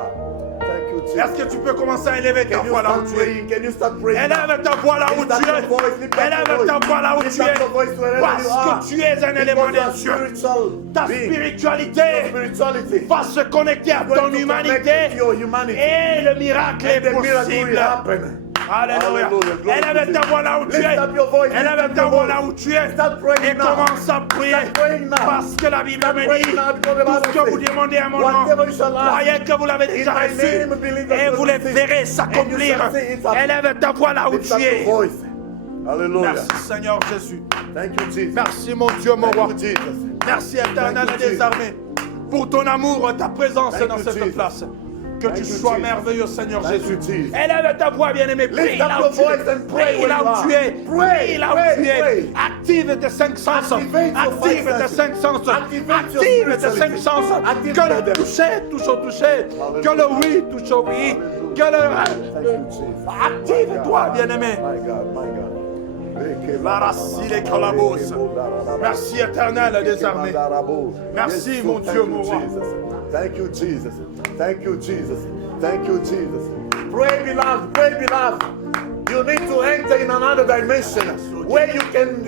Thank you, Jesus. Est-ce que tu peux commencer à élever ta Can you voix là où start tu es? praying? Can you start praying? now? Élève ta voix là où Lift up tu your es. voice, lift up your Élève voice. ta voix là où Lift tu up es. your voice wherever Parce you are. que tu es un élément Because you de are Dieu. spiritual Ta being. spiritualité Spirituality. va se connecter à Going ton to connect humanité with your humanity. et le miracle est And the miracle possible. will happen. Alléluia. Hallelujah. Glory Élève to ta Jesus. voix là où tu Lift es. up your voice, lift Élève up ta your voix voice. là où tu es. Start praying Et now. commence à prier. Start praying now. Parce que la Bible Start me praying dit, now because the tout Bible ce que vous says, demandez à mon nom, whatever you shall ask, croyez que vous l'avez déjà in my reçu. name, believe that Et you vous le receive. verrez And you s'accomplir. shall see it happen. Élève ta voix là où Lift tu up your es. voice. Hallelujah. Merci Seigneur Jésus. Thank you, Jesus. Merci mon Dieu, mon Thank roi. you, Jesus. Merci éternel Thank you, des Jesus. armées pour ton amour, ta présence Thank dans you, cette Jesus. place. Que Thank tu you, sois Jesus. merveilleux, Seigneur Thank Jésus. you, Jesus. Élève ta voix, bien-aimé. Lift Prie up là your où tu es. voice and pray Prie where là you où are. tu es. Pray, Prie là où pray, tu es. pray. Active tes cinq sens. Activate your Active five tes senses. cinq sens. Activate your Active tes cinq spirituality. sens. Activate Que le them. toucher touche au toucher. Que le oui touche au oui. Que le Thank you, Jesus. active-toi, bien-aimé. My God, my God. Barasile Kalabos. Merci éternel des armées. Merci, mon Dieu, mon roi. Thank you, Jesus. Thank you, Jesus. Thank you, Jesus. Pray, beloved. Pray, beloved. You need to enter in another dimension where you can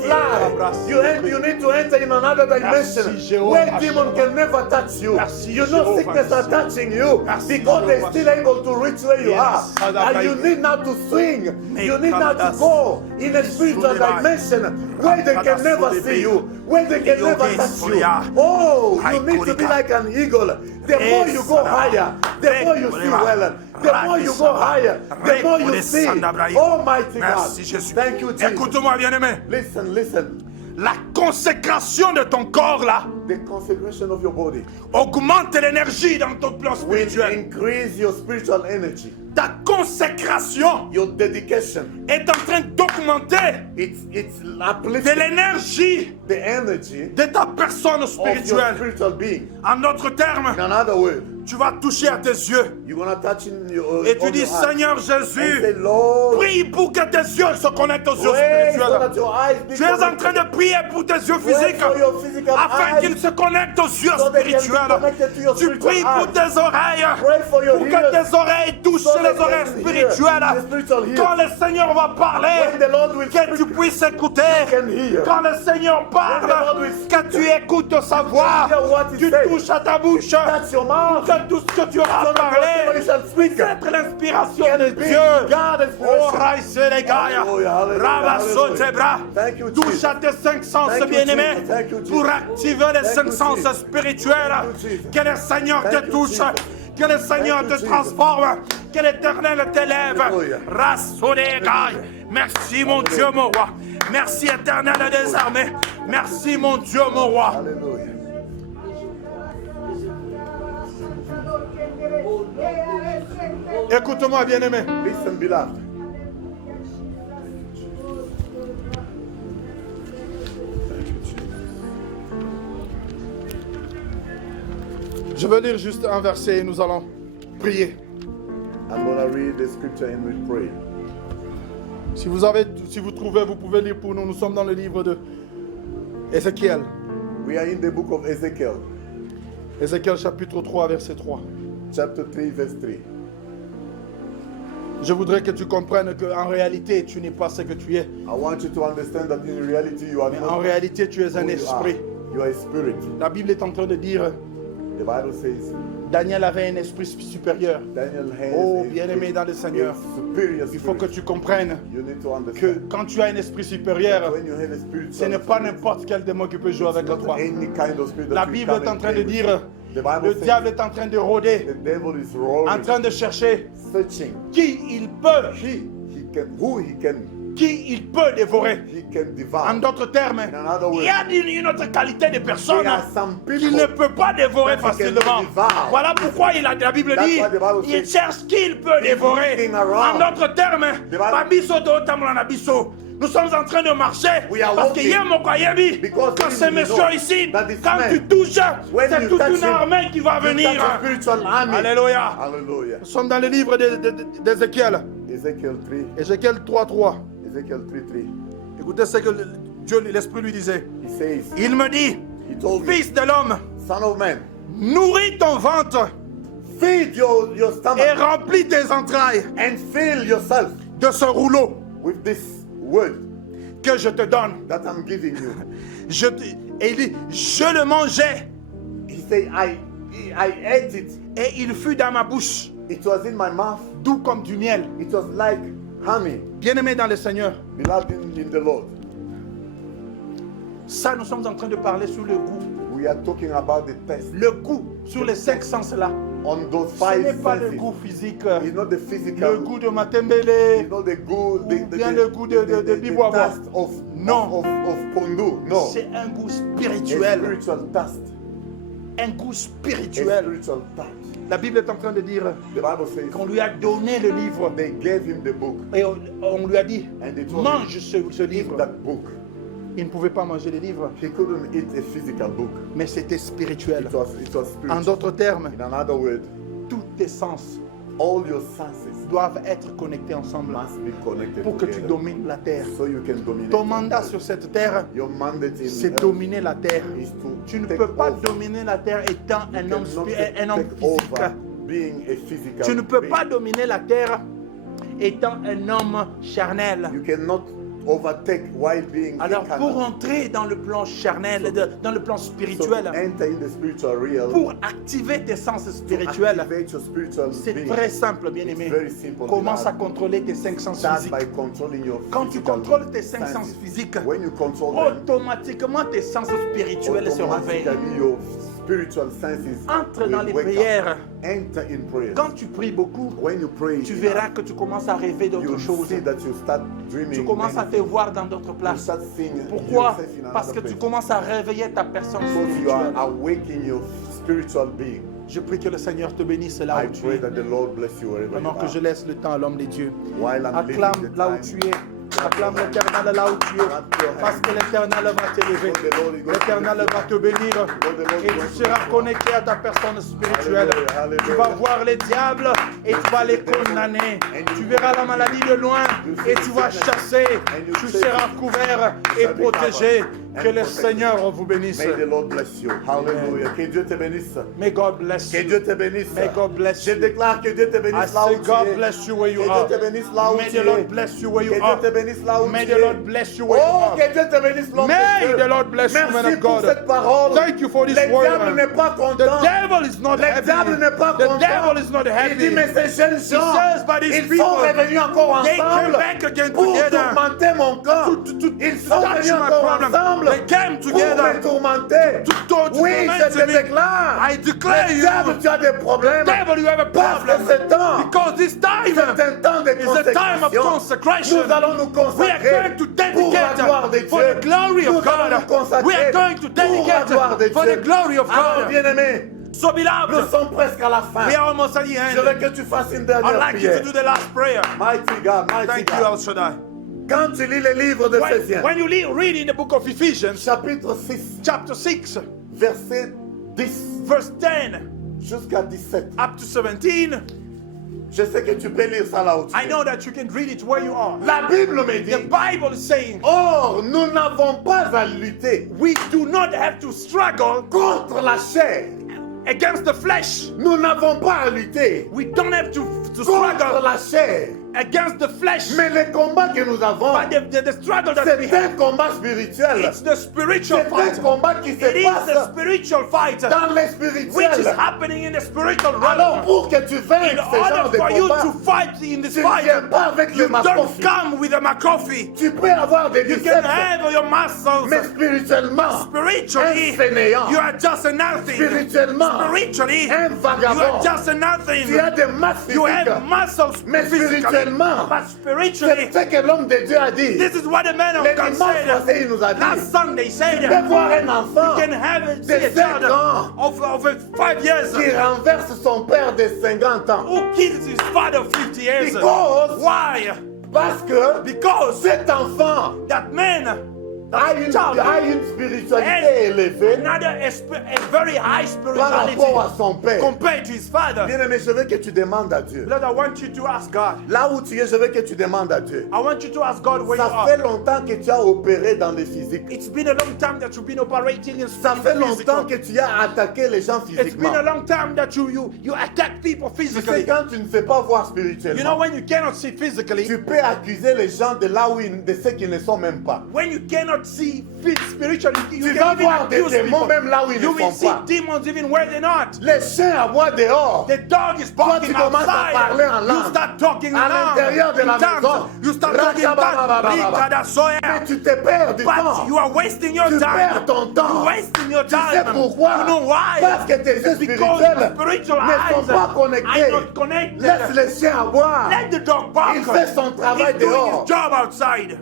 fly. You need to enter in another dimension where demon can never touch you. You know sickness are touching you because they're still able to reach where you are. And you need now to swing. You need now to go in a spiritual dimension where they can never see you, where they can never touch you. Oh, you need to be like an eagle. The more you go higher, the more you see well. The more you go higher, the more you see. Almighty God. Merci Jésus. Thank you, Jesus. Écoute-moi, bien-aimé. Listen, listen. La consécration de ton corps là The consecration of your body augmente l'énergie dans ton plan will spirituel. increase your spiritual energy. Ta consécration your dedication, est en train d'augmenter it's de uplifting l'énergie the energy de ta personne of your spirituelle. spiritual being. En d'autres termes, In another word, tu vas toucher à tes yeux you're gonna touch in your et tu on dis, your eyes Seigneur and say, Jésus, Lord, prie pour que tes yeux se connectent aux yeux pray so spirituels. that your eyes be Tu es en train connected. de prier pour tes yeux Pray physiques for your physical afin qu'ils eyes, se connectent aux yeux so they can be spirituels. connected to your Tu spiritual pries pour eyes. tes oreilles Pray for your pour que ears, tes oreilles touchent so they les oreilles can hear spirituelles. the spiritual ears. Quand le Seigneur va parler, When the Lord will que tu speak, puisses écouter. you can hear. Quand le Seigneur When the parle, Lord will speak, que tu écoutes sa voix, hear what he tu says. touches à ta bouche, That's your mouth. que tout ce que tu auras So that whatever parlé, you shall speak c'est l'inspiration can de be Dieu. God Oh, inspiration. raïs les gars, Hallelujah, hallelujah, rabasso hallelujah. tes bras, Thank you, touche Jesus. à tes cinq sens Thank you, bien-aimés Jesus. Thank you, Jesus. pour activer les Thank cinq you, sens Jesus. spirituels. Thank you, Jesus. Que le Seigneur Thank te you, touche, Jesus. que le Seigneur Thank you, te Jesus. transforme, que l'Éternel t'élève. Hallelujah. Rasso les gars. Merci mon Dieu, mon roi. Merci Éternel des armées. Merci mon Dieu, mon roi. Hallelujah. Écoute-moi, bien-aimé. Listen, beloved. Je veux lire juste un verset et nous allons prier. I'm going to read the scripture and we'll pray. Si vous trouvez, vous pouvez lire pour nous. Nous sommes dans le livre de Ézéchiel. We are in the book of Ezekiel, Ézéchiel chapitre 3, verset 3. chapter 3, verse 3. Je voudrais que tu comprennes qu'en réalité, tu n'es pas ce que tu es. I want you to understand that in reality you are Mais not en réalité, tu es who un you are. esprit. You are a spirit. La Bible est en train de dire, The Bible says Daniel avait un esprit supérieur. Daniel has Oh, a- bien-aimé dans le Seigneur, a superior il faut que spirit. tu comprennes You need to que understand. quand tu as un esprit supérieur, When you have a spiritual ce n'est pas spirit, n'importe quel démon qui peut jouer avec not toi. any kind of spirit that La will Bible come est en and train play de with dire, you. The Bible le says diable est en train de rôder, the devil is en roaring, train de chercher searching. qui il peut, Who he can dévorer. devour. En d'autres termes, In another il word, y a une autre qualité de personnes there are some qu'il people ne peut pas dévorer that he facilement. cannot devour. Voilà pourquoi la Bible That's dit, why the Bible il says, cherche qui il peut he's dévorer. looking around. En d'autres termes, The Bible- Babiso do Tamlana Biso. Nous sommes en train de marcher We are parce walking qu'il y a mon Kayebi. because Quand we ce know monsieur ici, that this quand man, tu touches, when c'est you toute touch une him, armée qui va you venir. touch a spiritual army. Alléluia. Hallelujah. Nous sommes dans le livre d'Ézéchiel. Ezekiel 3. Ézéchiel 3:3. Ezekiel 3:3. Écoutez ce que Dieu, l'Esprit lui disait. He says, Il me dit, he told me, fils de l'homme, son of man, nourris ton ventre feed your et stomach remplis tes entrailles and fill yourself de ce rouleau with this word que je te donne. that I'm giving you. Et il dit, je le mangeai He said, I ate it. et il fut dans ma bouche, It was in my mouth. doux comme du miel. It was like honey. Bien-aimé dans le Seigneur, Beloved in the Lord. ça nous sommes en train de parler sur le goût. We are talking about the test Le goût sur les 5 sens là. on those Ce five n'est pas le senses. goût physique, It's not the physical. le goût de It's Matembele, not the good. bien le goût de Biboaba. taste of Non. of Pondu. No. C'est un goût A spirituel. spiritual taste. Un goût A spirituel. spiritual touch. La Bible est en train de dire The Bible says qu'on lui a donné le livre they gave him the book. et on lui a dit, And they told mange ce Eat livre. that book. Il ne pouvait pas manger le livre, He couldn't eat a physical book. mais c'était spirituel. It was En spiritual. d'autres termes, In another word, tous tes sens all your senses doivent être connectés ensemble must be connected pour que tu together domines la terre. so you can dominate. Ton mandat sur cette terre, Your mandate in c'est earth dominer la terre. is to Tu ne take peux pas over. dominer la terre étant You un homme, cannot un homme take physique. over being a physical Tu ne peux being. pas dominer la terre étant un homme charnel. You cannot overtake while being Alors incarnate. pour entrer dans le plan charnel, dans le plan So spirituel, to enter in the spiritual realm, pour activer tes sens to spirituels, activate your spiritual c'est being, très simple, bien-aimé. It's very simple, Commence à beloved. contrôler tes 5 sens Start physiques. by controlling your Quand tu physical contrôles tes 5 senses. sens physiques, When you control them, automatiquement tes sens spirituels se réveillent. automatically your spiritual senses Entre will dans les wake up. prières. Enter in prayer. Quand tu pries beaucoup, When you pray, tu verras que tu commences à rêver d'autres you choses. see that you start dreaming. Tu commences à many te things. voir dans d'autres You places. start seeing Pourquoi? yourself in Parce another que tu place. commences à réveiller ta personne Because you are spirituelle. awakening your spiritual being. Je prie que le Seigneur te bénisse là I où tu pray es. that the Lord bless you wherever you Pendant que je are. laisse le temps à l'homme des dieux. While I'm leaving Acclame the là où time, tu es. Acclame l'Éternel là où tu es. Parce que l'Éternel va t'élever. L'Éternel va te bénir. Et tu seras connecté à ta personne spirituelle. Tu vas voir les diables et tu vas les condamner. Tu verras la maladie de loin et tu vas chasser. Tu seras couvert et protégé. Que le Seigneur vous bénisse. may the Lord bless you. Hallelujah. Que Dieu te bénisse. May God bless Que you. Dieu te bénisse. May God bless Je you. déclare que Dieu te I bénisse là say où tu God es. bless you where you Que are. Dieu te bénisse là où May tu the Lord es. bless you where Que you Dieu te are. bénisse là où May tu the es. Lord bless you where you Oh, are. que Dieu te bénisse l'homme May de Dieu. the Lord bless you, man Merci of pour God. cette parole. Thank you for this Le word. diable n'est pas The content. devil is not Le happy. diable n'est pas The content. devil is not Il happy. dit, mais ces jeunes gens, says, but these ils people, sont revenus encore they came ensemble back again pour together. tourmenter mon corps. Ils sont touch venus my encore problem. ensemble They came pour together me tourmenter. to Oui, torment je te me. déclare. I declare Le you. diable, tu as des problèmes. Devil, you have a Parce que problem. ce temps, Because this time c'est un temps de is a time of consécration. consecration. Nous allons nous We are consacrer going to pour la gloire de dedicate for Dieu. the glory Nous of God. allons nous consacrer We are going to pour la dedicate gloire de for Dieu. the glory of Alors, God. bien-aimés, So nous beloved, sommes presque à la fin. we are almost at the Je end. veux que tu fasses une I'd dernière like you prière. to do the last prayer. Mighty God, mighty Thank you, El God. Shaddai. Quand tu lis le livre d'Éphésiens, When you read in the book of Ephesians, chapitre 6, chapter 6, verset 10 verse 10 jusqu'à 17, up to 17, je sais que tu peux lire ça là où tu I es. know that you can read it where you are. La Bible me The dit, Bible is saying, or nous n'avons pas à lutter we do not have to struggle contre la chair. against the flesh. Nous n'avons pas à lutter We don't have to contre struggle la chair. against the flesh. Mais le combat que nous avons, But the struggle that we c'est un have, combat spirituel. it's the spiritual C'est un fight. combat qui se It is the passe spiritual fight dans le which is spirituel. happening in the spiritual Alors realm. pour que tu In vainques ce genre order de for you combat, to fight in this tu ne fight, viens pas avec le you don't macofi. come with a McCoffee. Tu peux avoir des You can biceps, have your muscles. mais spirituellement, Spiritually, un fainéant. you are just a nothing. Spirituellement, Spiritually, un you vagabond. are just a nothing. Tu as des masses You physiques. have muscles Mais physically, spirituellement, but spiritually, c'est ce que l'homme de Dieu a dit. this is what the man of Le God dimanche passé, said. il nous a dit, Last Sunday, he said, tu peux voir un enfant you can have a, de see a 5 child ans of 5 years qui renverse son père de 50 ans. who kills his father 50 years. Because- Why? Parce que Because cet enfant that man a une spiritualité élevée another a very high par rapport à spirituality son père. compared to his father. Bien-aimé, je veux que tu demandes à Dieu. Lord, I want you to ask God. Là où tu es, je veux que tu demandes à Dieu. I want you to ask God where you Ça fait are. longtemps que tu as opéré dans le physique. It's been a long time that you've been operating in Ça fait longtemps physical. que tu as attaqué les gens It's been physiquement. a long time that you attack people Tu sais, physically. quand tu ne sais pas voir You know, spirituellement, when you cannot see physically, tu peux accuser les gens de là où de ceux qui ne sont même pas. when you cannot see spiritually, you Tu can vas even voir des accuse démons people. même là où ils You ne will sont see pas. demons even where they're not. Les chiens aboient dehors. The dog is Toi, barking tu commences à outside. parler en You langue. start talking À in l'intérieur de la in tongues. maison. You start talking in tongues. Mais tu te perds du temps. But you are wasting your Tu time. perds ton temps. You're wasting your Tu sais time. pourquoi? You know why? Parce que tes yeux Because spirituels the spiritual ne sont eyes pas connectés. are not connected. Laisse les chiens aboyer. Let the dog bark. Il fait son travail He's doing dehors. his job outside.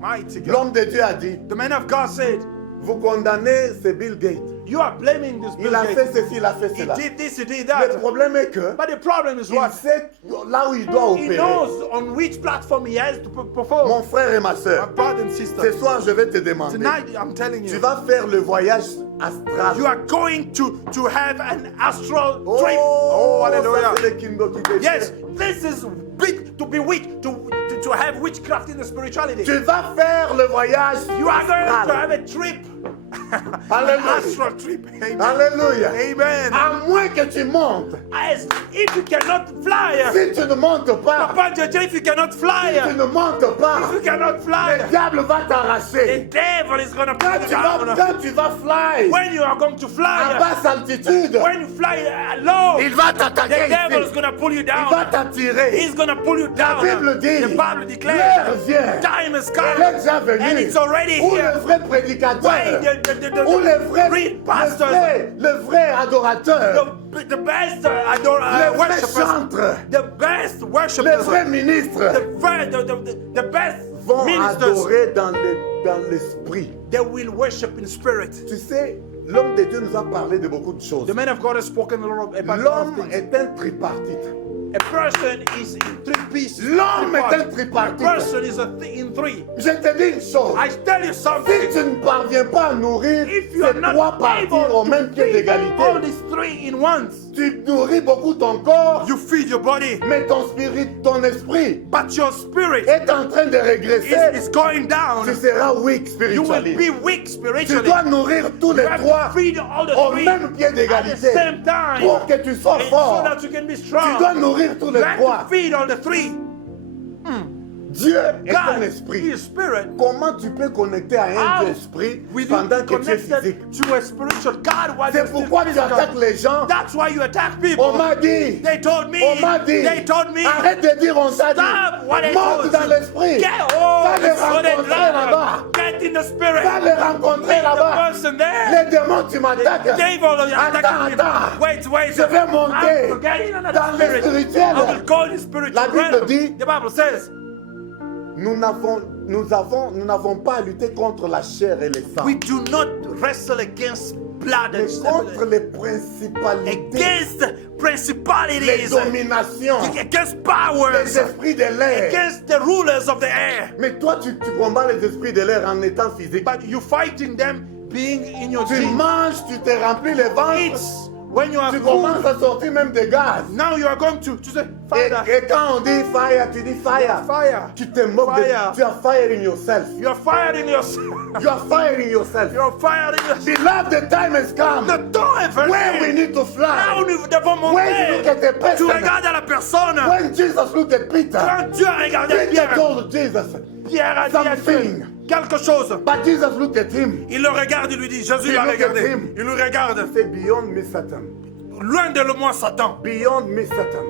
Mighty God. L'homme de Dieu a dit, The man of God said, vous condamnez, c'est Bill Gates. you are blaming this Il a Bill fait Gates. ceci, il a fait He cela. did this, he did Le that. problème est que But the problem is il what? sait là où il doit He opérer. knows on which platform he has to perform. Mon frère et ma My soeur, brother and ce sister, soir je vais te demander. tonight I'm telling Tu you, vas faire le voyage astral. you are going to have an astral Oh, trip. Oh, ça, hallelujah. c'est le Kingo qui te Yes, dit. this is big to be weak, to have witchcraft in the spirituality. Tu vas faire le voyage You are going to astral. have a trip. An Hallelujah. astral trip. Amen. Alléluia. Amen. À moins que tu montes. As if you cannot fly. Si tu ne montes pas, Papa Jojo, if you cannot fly. tu ne montes pas, If you cannot le fly. diable va The t'arracher. devil is going to Quand put tu you vas, down. quand tu vas fly When you are going to à fly, basse altitude, when you fly low, il va the t'attaquer devil is ici. going to pull you Il va down. t'attirer. He's going to pull you La down. Bible dit, The Bible l'heure declares, vient, time is elle est come, déjà venue, and it's already où here. le vrai Why prédicateur, the où le vrai, real pastors, le vrai adorateur, the best le vrai worshipers, chantre, the best le worshipers, vrai ministre the best vont ministers, adorer dans l'esprit. they will worship in spirit. Tu sais, L'homme de Dieu nous a parlé de beaucoup de choses. The man of God has spoken a lot about L'homme things. est un tripartite. A person is in three pieces. L'homme est un A tripartite. person is in three. Je te dis une chose. I tell you Si something. tu ne parviens pas à nourrir If you are ces not trois parties au able même to pied feed d'égalité, all these three in once, tu nourris beaucoup ton corps, you feed your body, mais ton esprit but your spirit est en train de régresser. is going down. Tu seras weak You will spiritually. be weak Tu spiritually. dois nourrir tous les You have trois to feed all the au three même pied at the d'égalité same time, pour que tu sois and fort. so that you can be Tu strong. dois nourrir tous You les have trois. to feed all the three. Dieu est un God esprit. is spirit. Comment tu peux connecter à un How Dieu esprit will you pendant be que tu es physique? connected to a spiritual God while you're C'est still pourquoi tu physical? attaques les gens. That's why you attack On people. m'a dit. They told me. On m'a dit. They told me. Arrête de dire on t'a Stop what dit. I Monte told dans you. l'esprit. Get Va les rencontrer rencontrer là-bas. Get in the spirit. Va les rencontrer Meet the là-bas. person there. Les démons, tu The m'attaques. devil is Attends, attacking me. attends. Wait. Je vais monter I'm getting another dans le spirit. spirituel. I will go in the spiritual La Bible realm. dit- The Bible says, Nous n'avons pas à lutter contre la chair et le sang, we do not wrestle against blood mais and contre les principalités, against les principalities, dominations, against les powers, esprits de l'air. against the rulers of the air. Mais toi, tu combats les esprits de l'air en étant physique. But you fighting them being in your Tu gym. manges, tu te remplis les ventres, It's when you are tu full. commences à sortir même des gaz. Now you are going to say, Et, Father, et quand on dit fire, tu dis fire. fire. Tu te moques Fire. de... Tu as fire in yourself. You are firing yourself. You are fire in yourself. You are firing yourself. Beloved, the time has come Le temps est venu. where we need to Là où fly. nous devons When you look monter. at the Tu person, regardes à la personne. when Jesus looked at Peter, Quand Dieu a regardé Peter Pierre, told Jesus, Pierre a dit à something. Dieu quelque chose. But Jesus looked at him. Il le regarde, il lui dit, Jésus He l'a looked at regardé. him. Il lui regarde. He said, beyond me, Satan. Loin de moi, Satan. Beyond me, Satan.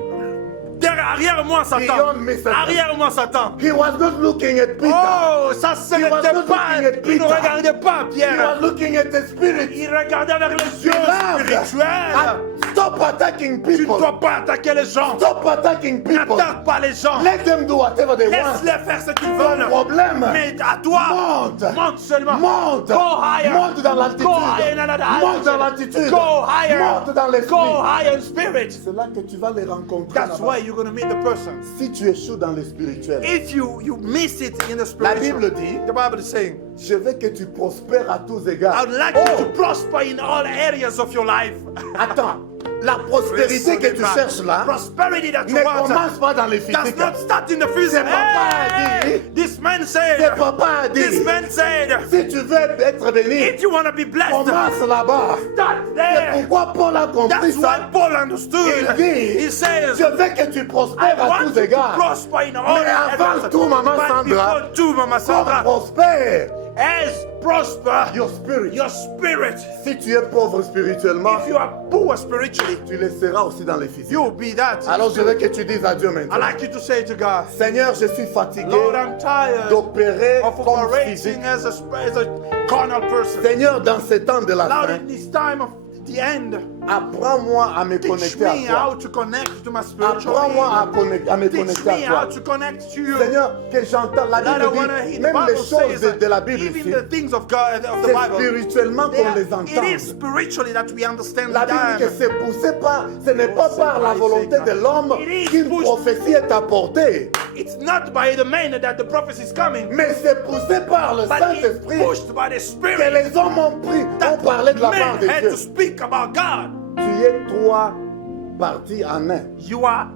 Arrière moi, Satan. Beyond me, Satan. Arrière moi, Satan. He was not looking at Peter. Oh, ça ce He was n'était not pas. looking at Il ne Peter. regardait pas He Pierre. was looking at the spirit. Il regardait avec les yeux Beloved, spirituels. stop attacking Tu ne people. dois pas attaquer les gens. Stop attacking people. N'attaque pas les gens. Let them do whatever they want. Laisse-les faire ce qu'ils Ton veulent. problème. Mais à toi, Monte. monte seulement. Monte. Go higher. Monte dans l'altitude. Go higher in another Monte dans altitude. l'altitude. Go higher. Monte dans l'esprit. Go higher in spirit. C'est là que tu vas les rencontrer. That's là-bas. why you're going to meet the person. Si tu échoues dans le spirituel, If you miss it in the la spiritual, Bible dit, the Bible is saying, je veux que tu prospères à tous égards. I would like you to prosper in all areas of your life. Attends, la prospérité que tu cherches là Prosperity that you ne want commence pas dans les does physiques. not start in the physical. papa a dit. This man C'est said, papa a dit, this man said, si tu veux être béni, if you want to be blessed, commence là-bas. start C'est there. pourquoi Paul a compris That's why ça. Paul understood. Il dit, He says, je veux que tu I prospères à want tous you to égards. prosper in all Mais avant areas. tout, Maman But Sandra, before tout, Mama Comme Sandra, prospère as prosper your spirit. your spirit. Si tu es pauvre spirituellement, If you are poor spiritually, tu le seras aussi dans les physiques. you'll be that. Alors je veux que tu dises à Dieu I maintenant, like you to say to God, Seigneur, je suis fatigué Lord, I'm tired d'opérer of comme physique. operating as a carnal person. Seigneur, dans ces temps de la Lord, fin, in this time of the end, apprends-moi à me teach connecter à me toi. how to connect to my spiritual Apprends-moi à, being. à me Teach connecter me à how toi. to connect to you. Seigneur, que j'entends la Lord, I Bible wanna dit, hear the même les Bible choses says de la Bible even ici, the things of God of the c'est Bible. spirituellement they qu'on are- les It is entende. spiritually that we understand La Bible dit que them. c'est poussé par, ce n'est pas par la volonté de l'homme It is qu'une pushed. prophétie est apportée, It's not by the man that the prophecy is coming, mais c'est poussé par le but it's Saint-Esprit pushed by the que Spirit les hommes ont pris, ont that parlé de la part men de had Dieu. to speak about God. Tu es trois parties en un. You are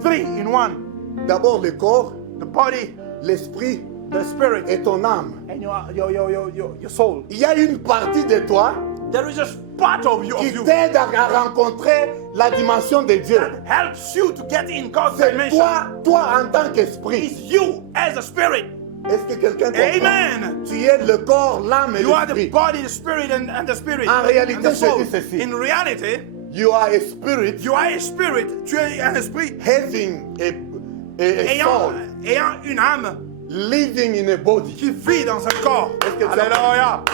three in one: D'abord le corps, the body, l'esprit the spirit, et ton âme. and your soul. Il y a une partie de toi There is a part of you, qui t'aide à rencontrer la dimension de Dieu. that helps you to get in God's C'est dimension. toi en tant qu'esprit. It's you as a spirit. Est-ce que quelqu'un comprend? Amen. Tu es le corps, l'âme et You are the l'esprit. body, the spirit, and the spirit. En réalité, and the soul. je dis ceci. In reality, You are a spirit you are a spirit. Tu es un esprit having a ayant, soul, ayant une âme living in a body. qui vit dans un corps. Est-ce que tu as- Alléluia.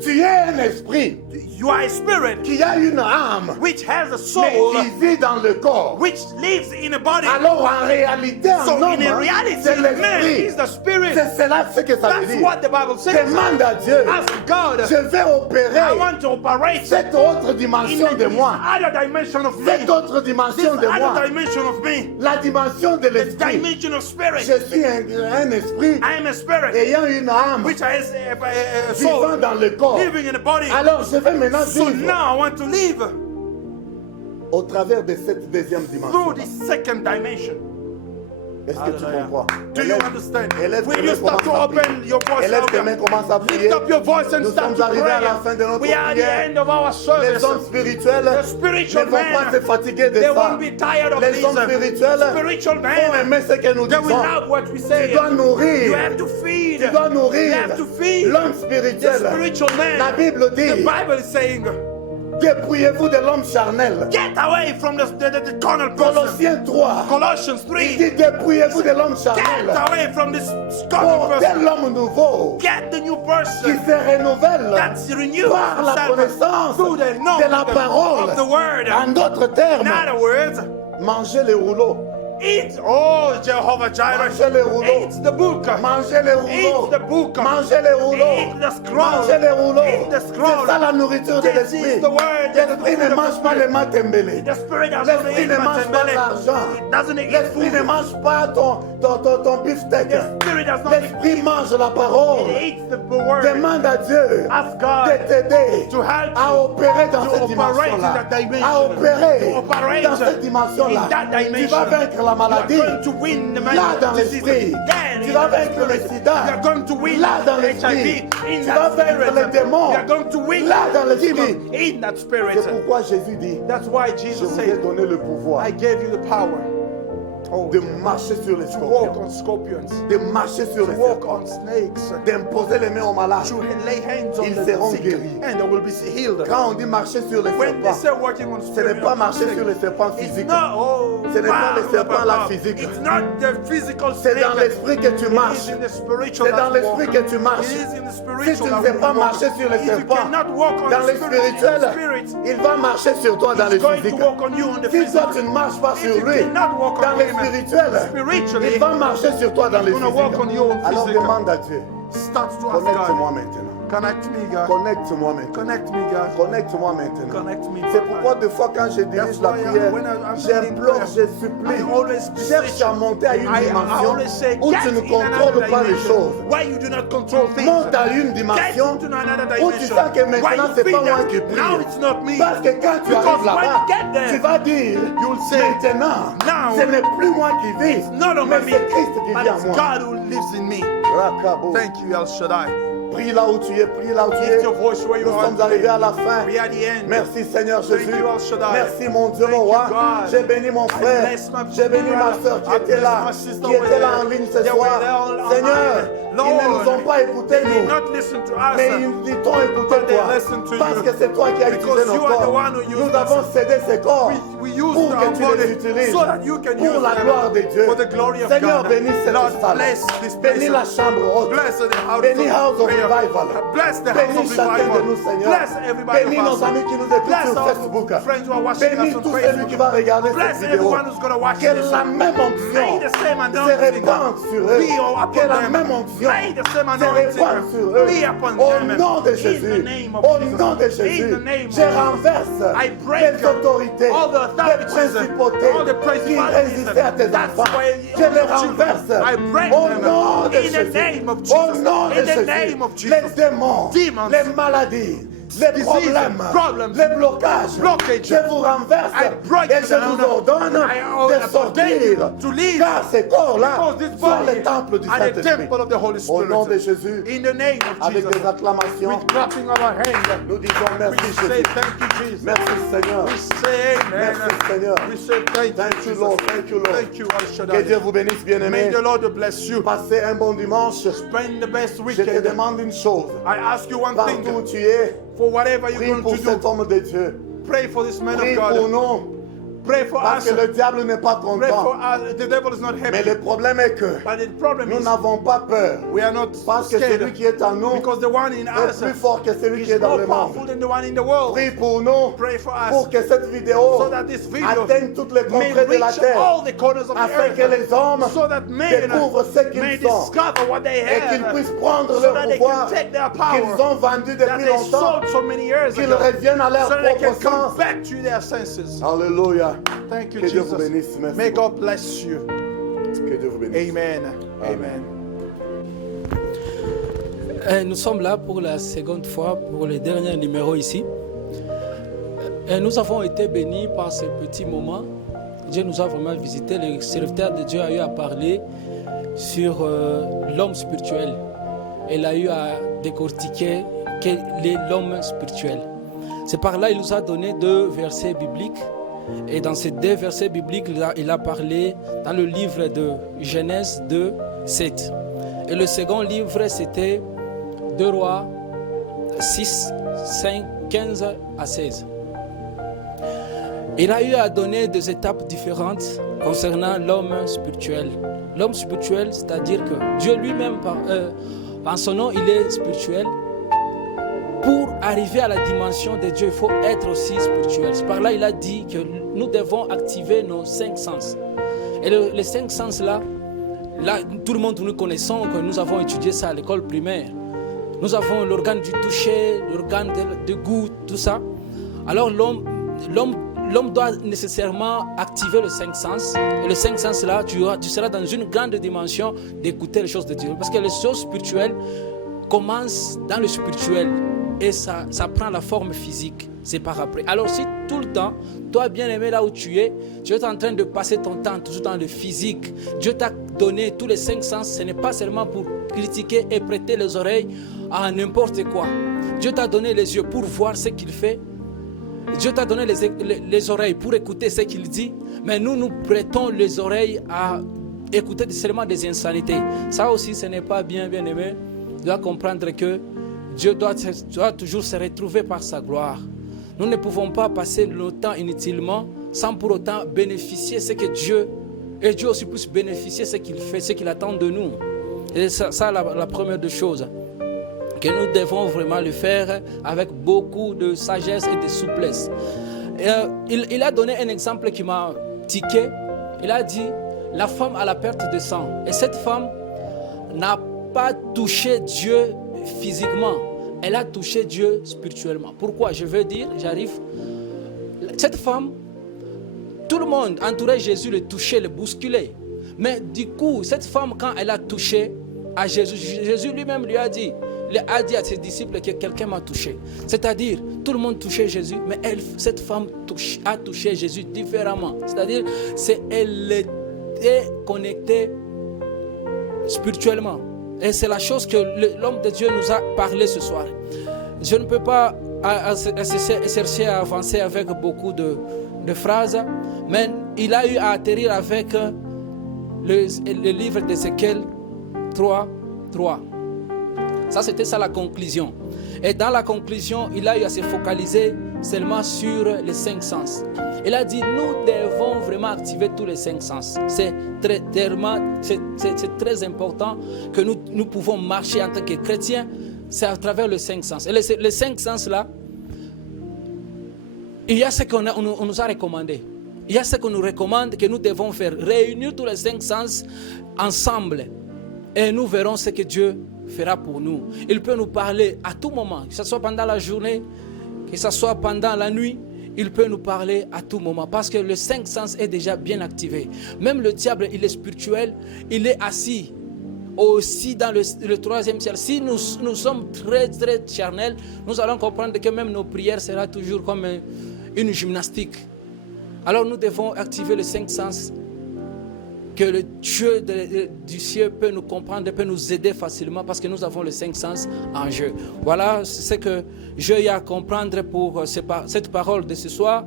Tu es un esprit You are a spirit qui a une âme, which has a mais soul qui vit dans le corps. which lives in a body. Alors en réalité, un So homme, in a reality, c'est the man l'esprit. is the spirit. C'est cela ce que ça veut That's dire. what the Bible says. Demande à Dieu, Ask God, je vais I opérer want to operate cette autre in dimension de this moi. other dimension of me. Cette autre This dimension de moi. other dimension of me. La dimension de The l'esprit. dimension of spirit. Je suis un esprit I am a spirit ayant une âme which has a vivant soul dans le corps. living in the body. Alors je vais maintenant So vivre now I want to live au travers de cette deuxième dimension. through this second dimension. Est-ce que tu Hallelujah. comprends? Do you understand? Élève When tes you mains, start to commence à prier. open your voice Élève tes louder, mains, commence à prier. lift up your voice and Nous start sommes to arrivés à la fin de pray. notre We are at the prière. end of our Les service. hommes spirituels The ne spiritual vont pas se man, fatiguer de they ça. won't be tired of Les this. hommes spirituels Spiritual vont man, aimer ce que nous they will disons. love what we Tu say. dois You nourrir. have to feed. Tu dois You nourrir have to feed l'homme the spirituel. spiritual man. La Bible The dit, Bible is saying, dépouillez-vous de l'homme charnel. get away from the carnal person. Colossiens 3. Colossians Il 3, dit, dépouillez-vous de l'homme get charnel. away from this carnal Portez person. l'homme nouveau Get the new qui person se renouvelle that's renewed par la himself connaissance through the de knowledge la parole. of the word. En d'autres In termes, other words, mangez les rouleaux. eat, oh Jehovah Jireh, Mangez les rouleaux. eat the book. Mangez les rouleaux. Eat the book. Mangez les rouleaux. Eat the scroll. Mangez les rouleaux. Eat the scroll. C'est ça la nourriture de This l'esprit. is the word. L'esprit ne mange pas les matembélés. The spirit doesn't L'esprit eat ne mange pas matembele. l'argent. It doesn't eat L'esprit food. ne mange pas ton beefsteak. The spirit does not eat. L'esprit mange la parole. It eats the word. Demande à Dieu Ask de God t'aider to help à you opérer dans to cette operate in dimension-là. that dimension. À opérer To operate dans cette dimension-là. in that Tu dimension. vas vaincre la You maladie. are going to win the Là dans disease. l'esprit. Then Tu in vas the vaincre le spirit. sida. You are going to win Là dans HIV l'esprit. in Tu that vas vaincre spirit. les démons. You are going to win Là dans l'esprit. demon in that spirit. C'est pourquoi Jésus dit, That's why je Jesus vous ai said, donné le pouvoir I gave you the power de marcher sur les to walk scorpions, on scorpions, de marcher sur to les walk serpents, on snakes, d'imposer les mains aux malades. to lay hands on Ils the seront sick, guéris. and they will be healed. Quand on dit marcher sur les When they serpents, say walking on ce n'est spiritual pas marcher snakes, sur les serpents it's physiques. not, oh, Ce n'est pas les serpents là blah, physiques. It's not the physical C'est snake. dans l'esprit que tu It marches. is in the spiritual C'est dans that you l'esprit walk. que tu marches. It is in the Si spiritual tu ne that sais you pas walk. marcher sur les If you serpents, cannot walk on dans the le spirit, spirituel, spirit, il va marcher sur toi dans le he's going physique. to walk on you on the Si toi physical. tu ne marches pas If sur you lui, cannot walk on dans le him spirituel, spiritually, il va marcher sur toi dans le he's gonna walk on you on physique. Alors physical. demande à Dieu, Start to ask connecte-moi God. maintenant. Connect me, God. Connecte-moi maintenant. Connect me, God. Connecte-moi maintenant. Connect me, C'est Papa. pourquoi des fois quand je dirige la why prière, when I'm j'implore, leading je prayer, supplie, I always cherche à monter à une I dimension always say, où get tu ne in contrôles another pas les dimension. choses. Why you do not control things? Monte à une Get dimension into another où tu dimension. sens que Why maintenant you c'est feel pas moi that qui prie. now it's not me. Parce que quand tu Because arrives when là-bas, you get there, tu vas dire, you'll say, maintenant, now, ce n'est plus moi qui vis, not only mais me, c'est Christ qui but vit en it's moi. God who lives in me. Rakabo. Thank you, El Shaddai. Prie là où tu es, prie là où tu Lift es. your voice where you Nous are. sommes arrivés à la fin. We are at the end. Merci Seigneur Thank Jésus. you, El Shaddai. Merci mon Dieu, Thank mon you, roi. God. J'ai béni mon frère. bless my J'ai béni ma brother. soeur qui I était bless là, my sister qui était là with en ligne ce they soir. were there on Seigneur, online. ils ne nous ont pas écoutés They did nous. not listen to us. Mais ils t'ont écouté But they toi. listened to Parce you. que c'est toi qui as Because utilisé nos you are the corps. one who used Nous avons us. cédé ces corps We use pour que our tu body les utilises. so that you can use Pour la them gloire de Dieu. for the glory of Seigneur, God. bénis cette Lord, salle. bless this place. Bénis la chambre haute. Bless the house Bénis House of prayer. Revival. Bless the house Bénis of chacun de revival. nous, Seigneur. Bless everybody Bénis of nos us. amis qui nous écoutent Bless sur our Facebook. friends who are watching Bénis us on tout celui qui va Facebook. regarder Bless cette vidéo. everyone who's going to watch Que this. la même onction May the same se anointing répande sur eux. be upon Que la them. même onction May the same se répande sur eux. anointing be upon Au them. nom de In the Jésus. name of Au Jesus. nom de In Jésus. the name of Je Jesus. renverse I break les autorités, all the les authorities, principautés all the qui principalities. résistaient à tes That's enfants. why Je les children, renverse. I break Au them. nom de In the Jésus. name of Au Jesus. nom de In the Jésus. name of Jesus. Les démons, Demons. les maladies, les Diseases, problèmes, les blocages, blockage. je vous renverse I break et je them vous ordonne de sortir, to leave. car ces corps-là Because this sont body les temples du are the Saint-Esprit. temple of the Holy Au nom de Spirit. Jésus, In the name of avec Jesus. des acclamations, With clapping of our hands. nous disons We merci say Jésus. thank you, Jesus. Merci Seigneur. We say amen. Merci Seigneur. We say thank Thank you, you, Lord. Jesus. Thank you, Lord. Thank you, El Que Shaddai. Dieu vous bénisse, May bien-aimés. the Lord bless you. Passez un bon dimanche. Spend the best Je te weekend. demande une chose. I ask you one Partout où thing. tu es, For whatever you're prie going pour to cet do, homme de Dieu. pray for this man Prie of pour God. nous. Pray for Parce us. que le diable n'est pas Pray for content. us. The devil is not Mais happy. le problème est que But the problem nous is n'avons pas peur. we are not Parce que celui scared qui est en nous because the one in est us plus fort que celui qui is est dans more le powerful monde. than the one in the world. Prie pour nous, Pray for us pour que cette vidéo so that this video atteigne toutes les may contrées de la reach terre, all the corners of the afin que earth, les hommes so that men découvrent ce may qu'ils sont discover what they et qu'ils have, puissent prendre so leur that they pouvoir can take their qu'ils power ont vendu that depuis they longtemps, sold so many years qu'ils ago, reviennent à leur so that they can propre come sens. back to their senses. Alléluia. Thank you, Que Dieu vous Jesus. bénisse. Merci May beaucoup. God bless you. Que Dieu vous bénisse. Amen. Amen. Nous sommes là pour la seconde fois, pour le dernier numéro ici. Et nous avons été bénis par ce petit moment. Dieu nous a vraiment visité. Le serviteur de Dieu a eu à parler sur l'homme spirituel. Il a eu à décortiquer quel est l'homme spirituel. C'est par là qu'il nous a donné 2 versets bibliques. Et dans ces 2 versets bibliques, il a parlé dans le livre de Genèse 2, 7. Et le second livre, c'était 2 Rois 6, 5, 15 à 16. Il a eu à donner des étapes différentes concernant l'homme spirituel. L'homme spirituel, c'est-à-dire que Dieu lui-même, en son nom, il est spirituel. Pour arriver à la dimension de Dieu, il faut être aussi spirituel. Par là, il a dit que nous devons activer nos 5 sens. Et les 5 sens là, tout le monde nous connaissons, que nous avons étudié ça à l'école primaire. Nous avons l'organe du toucher, l'organe de goût, tout ça. Alors l'homme doit nécessairement activer le 5 sens. Et le 5 sens là, tu seras dans une grande dimension d'écouter les choses de Dieu. Parce que les choses spirituelles commencent dans le spirituel. Et ça prend la forme physique. C'est par après. Alors si tout le temps, toi bien-aimé là où tu es en train de passer ton temps toujours dans le physique. Dieu t'a donné tous les 5 sens. Ce n'est pas seulement pour critiquer et prêter les oreilles à n'importe quoi. Dieu t'a donné les yeux pour voir ce qu'il fait. Dieu t'a donné les oreilles pour écouter ce qu'il dit. Mais nous prêtons les oreilles à écouter seulement des insanités. Ça aussi, ce n'est pas bien aimé. Tu dois comprendre que Dieu doit toujours se retrouver par sa gloire. Nous ne pouvons pas passer le temps inutilement sans pour autant bénéficier ce que Dieu, et Dieu aussi puisse bénéficier ce qu'il fait, ce qu'il attend de nous. Et ça la première des choses, que nous devons vraiment le faire avec beaucoup de sagesse et de souplesse. Il a donné un exemple qui m'a tiqué. Il a dit, la femme à la perte de sang. Et cette femme n'a pas touché Dieu physiquement, elle a touché Dieu spirituellement. Pourquoi? Je veux dire, j'arrive. Cette femme, tout le monde entourait Jésus, le touchait, le bousculait. Mais du coup, cette femme, quand elle a touché à Jésus, Jésus lui-même lui a dit à ses disciples que quelqu'un m'a touché. C'est-à-dire, tout le monde touchait Jésus, mais cette femme a touché Jésus différemment. C'est-à-dire, elle était connectée spirituellement. Et c'est la chose que l'homme de Dieu nous a parlé ce soir. Je ne peux pas chercher à avancer avec beaucoup de phrases, mais il a eu à atterrir avec le livre d'Ézéchiel 3:3. Ça, c'était ça la conclusion. Et dans la conclusion, il a eu à se focaliser seulement sur les 5 sens. Il a dit, nous devons vraiment activer tous les 5 sens. C'est très important que nous pouvons marcher en tant que chrétiens. C'est à travers les 5 sens. Et les 5 sens là, il y a ce qu'on nous a recommandé. Il y a ce qu'on nous recommande que nous devons faire. Réunir tous les 5 sens ensemble. Et nous verrons ce que Dieu fera pour nous. Il peut nous parler à tout moment, que ce soit pendant la journée, que ce soit pendant la nuit. Il peut nous parler à tout moment parce que le 5 sens est déjà bien activé. Même le diable, il est spirituel, il est assis aussi dans le 3e ciel. Si nous sommes très très charnels, nous allons comprendre que même nos prières seront toujours comme une gymnastique. Alors nous devons activer le 5 sens, que le Dieu du ciel peut nous comprendre, peut nous aider facilement parce que nous avons le 5 sens en jeu. Voilà ce que j'ai à comprendre pour cette parole de ce soir.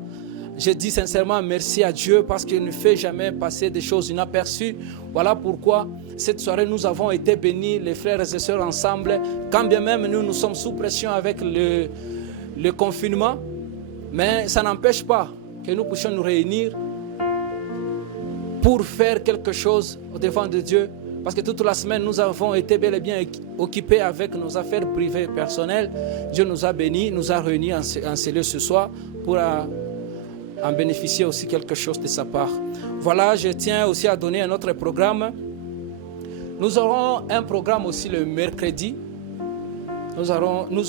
Je dis sincèrement merci à Dieu parce qu'il ne fait jamais passer des choses inaperçues. Voilà pourquoi cette soirée nous avons été bénis, les frères et sœurs ensemble. Quand bien même nous sommes sous pression avec le confinement, mais ça n'empêche pas que nous puissions nous réunir pour faire quelque chose au devant de Dieu. Parce que toute la semaine, nous avons été bel et bien occupés avec nos affaires privées personnelles. Dieu nous a bénis, nous a réunis en ce lieu ce soir pour en bénéficier aussi quelque chose de sa part. Voilà, je tiens aussi à donner un autre programme. Nous aurons un programme aussi le mercredi. Nous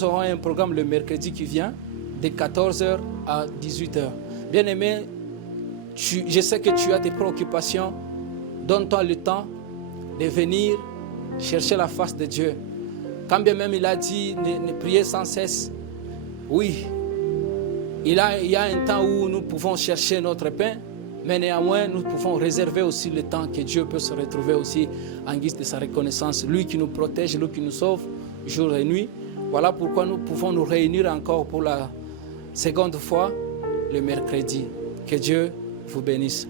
aurons un programme le mercredi qui vient, de 14h à 18h. Bien-aimé, je sais que tu as des préoccupations. Donne-toi le temps de venir chercher la face de Dieu. Quand bien même il a dit ne prier sans cesse, oui, il y a un temps où nous pouvons chercher notre pain, mais néanmoins nous pouvons réserver aussi le temps que Dieu peut se retrouver aussi en guise de sa reconnaissance. Lui qui nous protège, lui qui nous sauve jour et nuit. Voilà pourquoi nous pouvons nous réunir encore pour la seconde fois le mercredi. Que Dieu vous bénisse.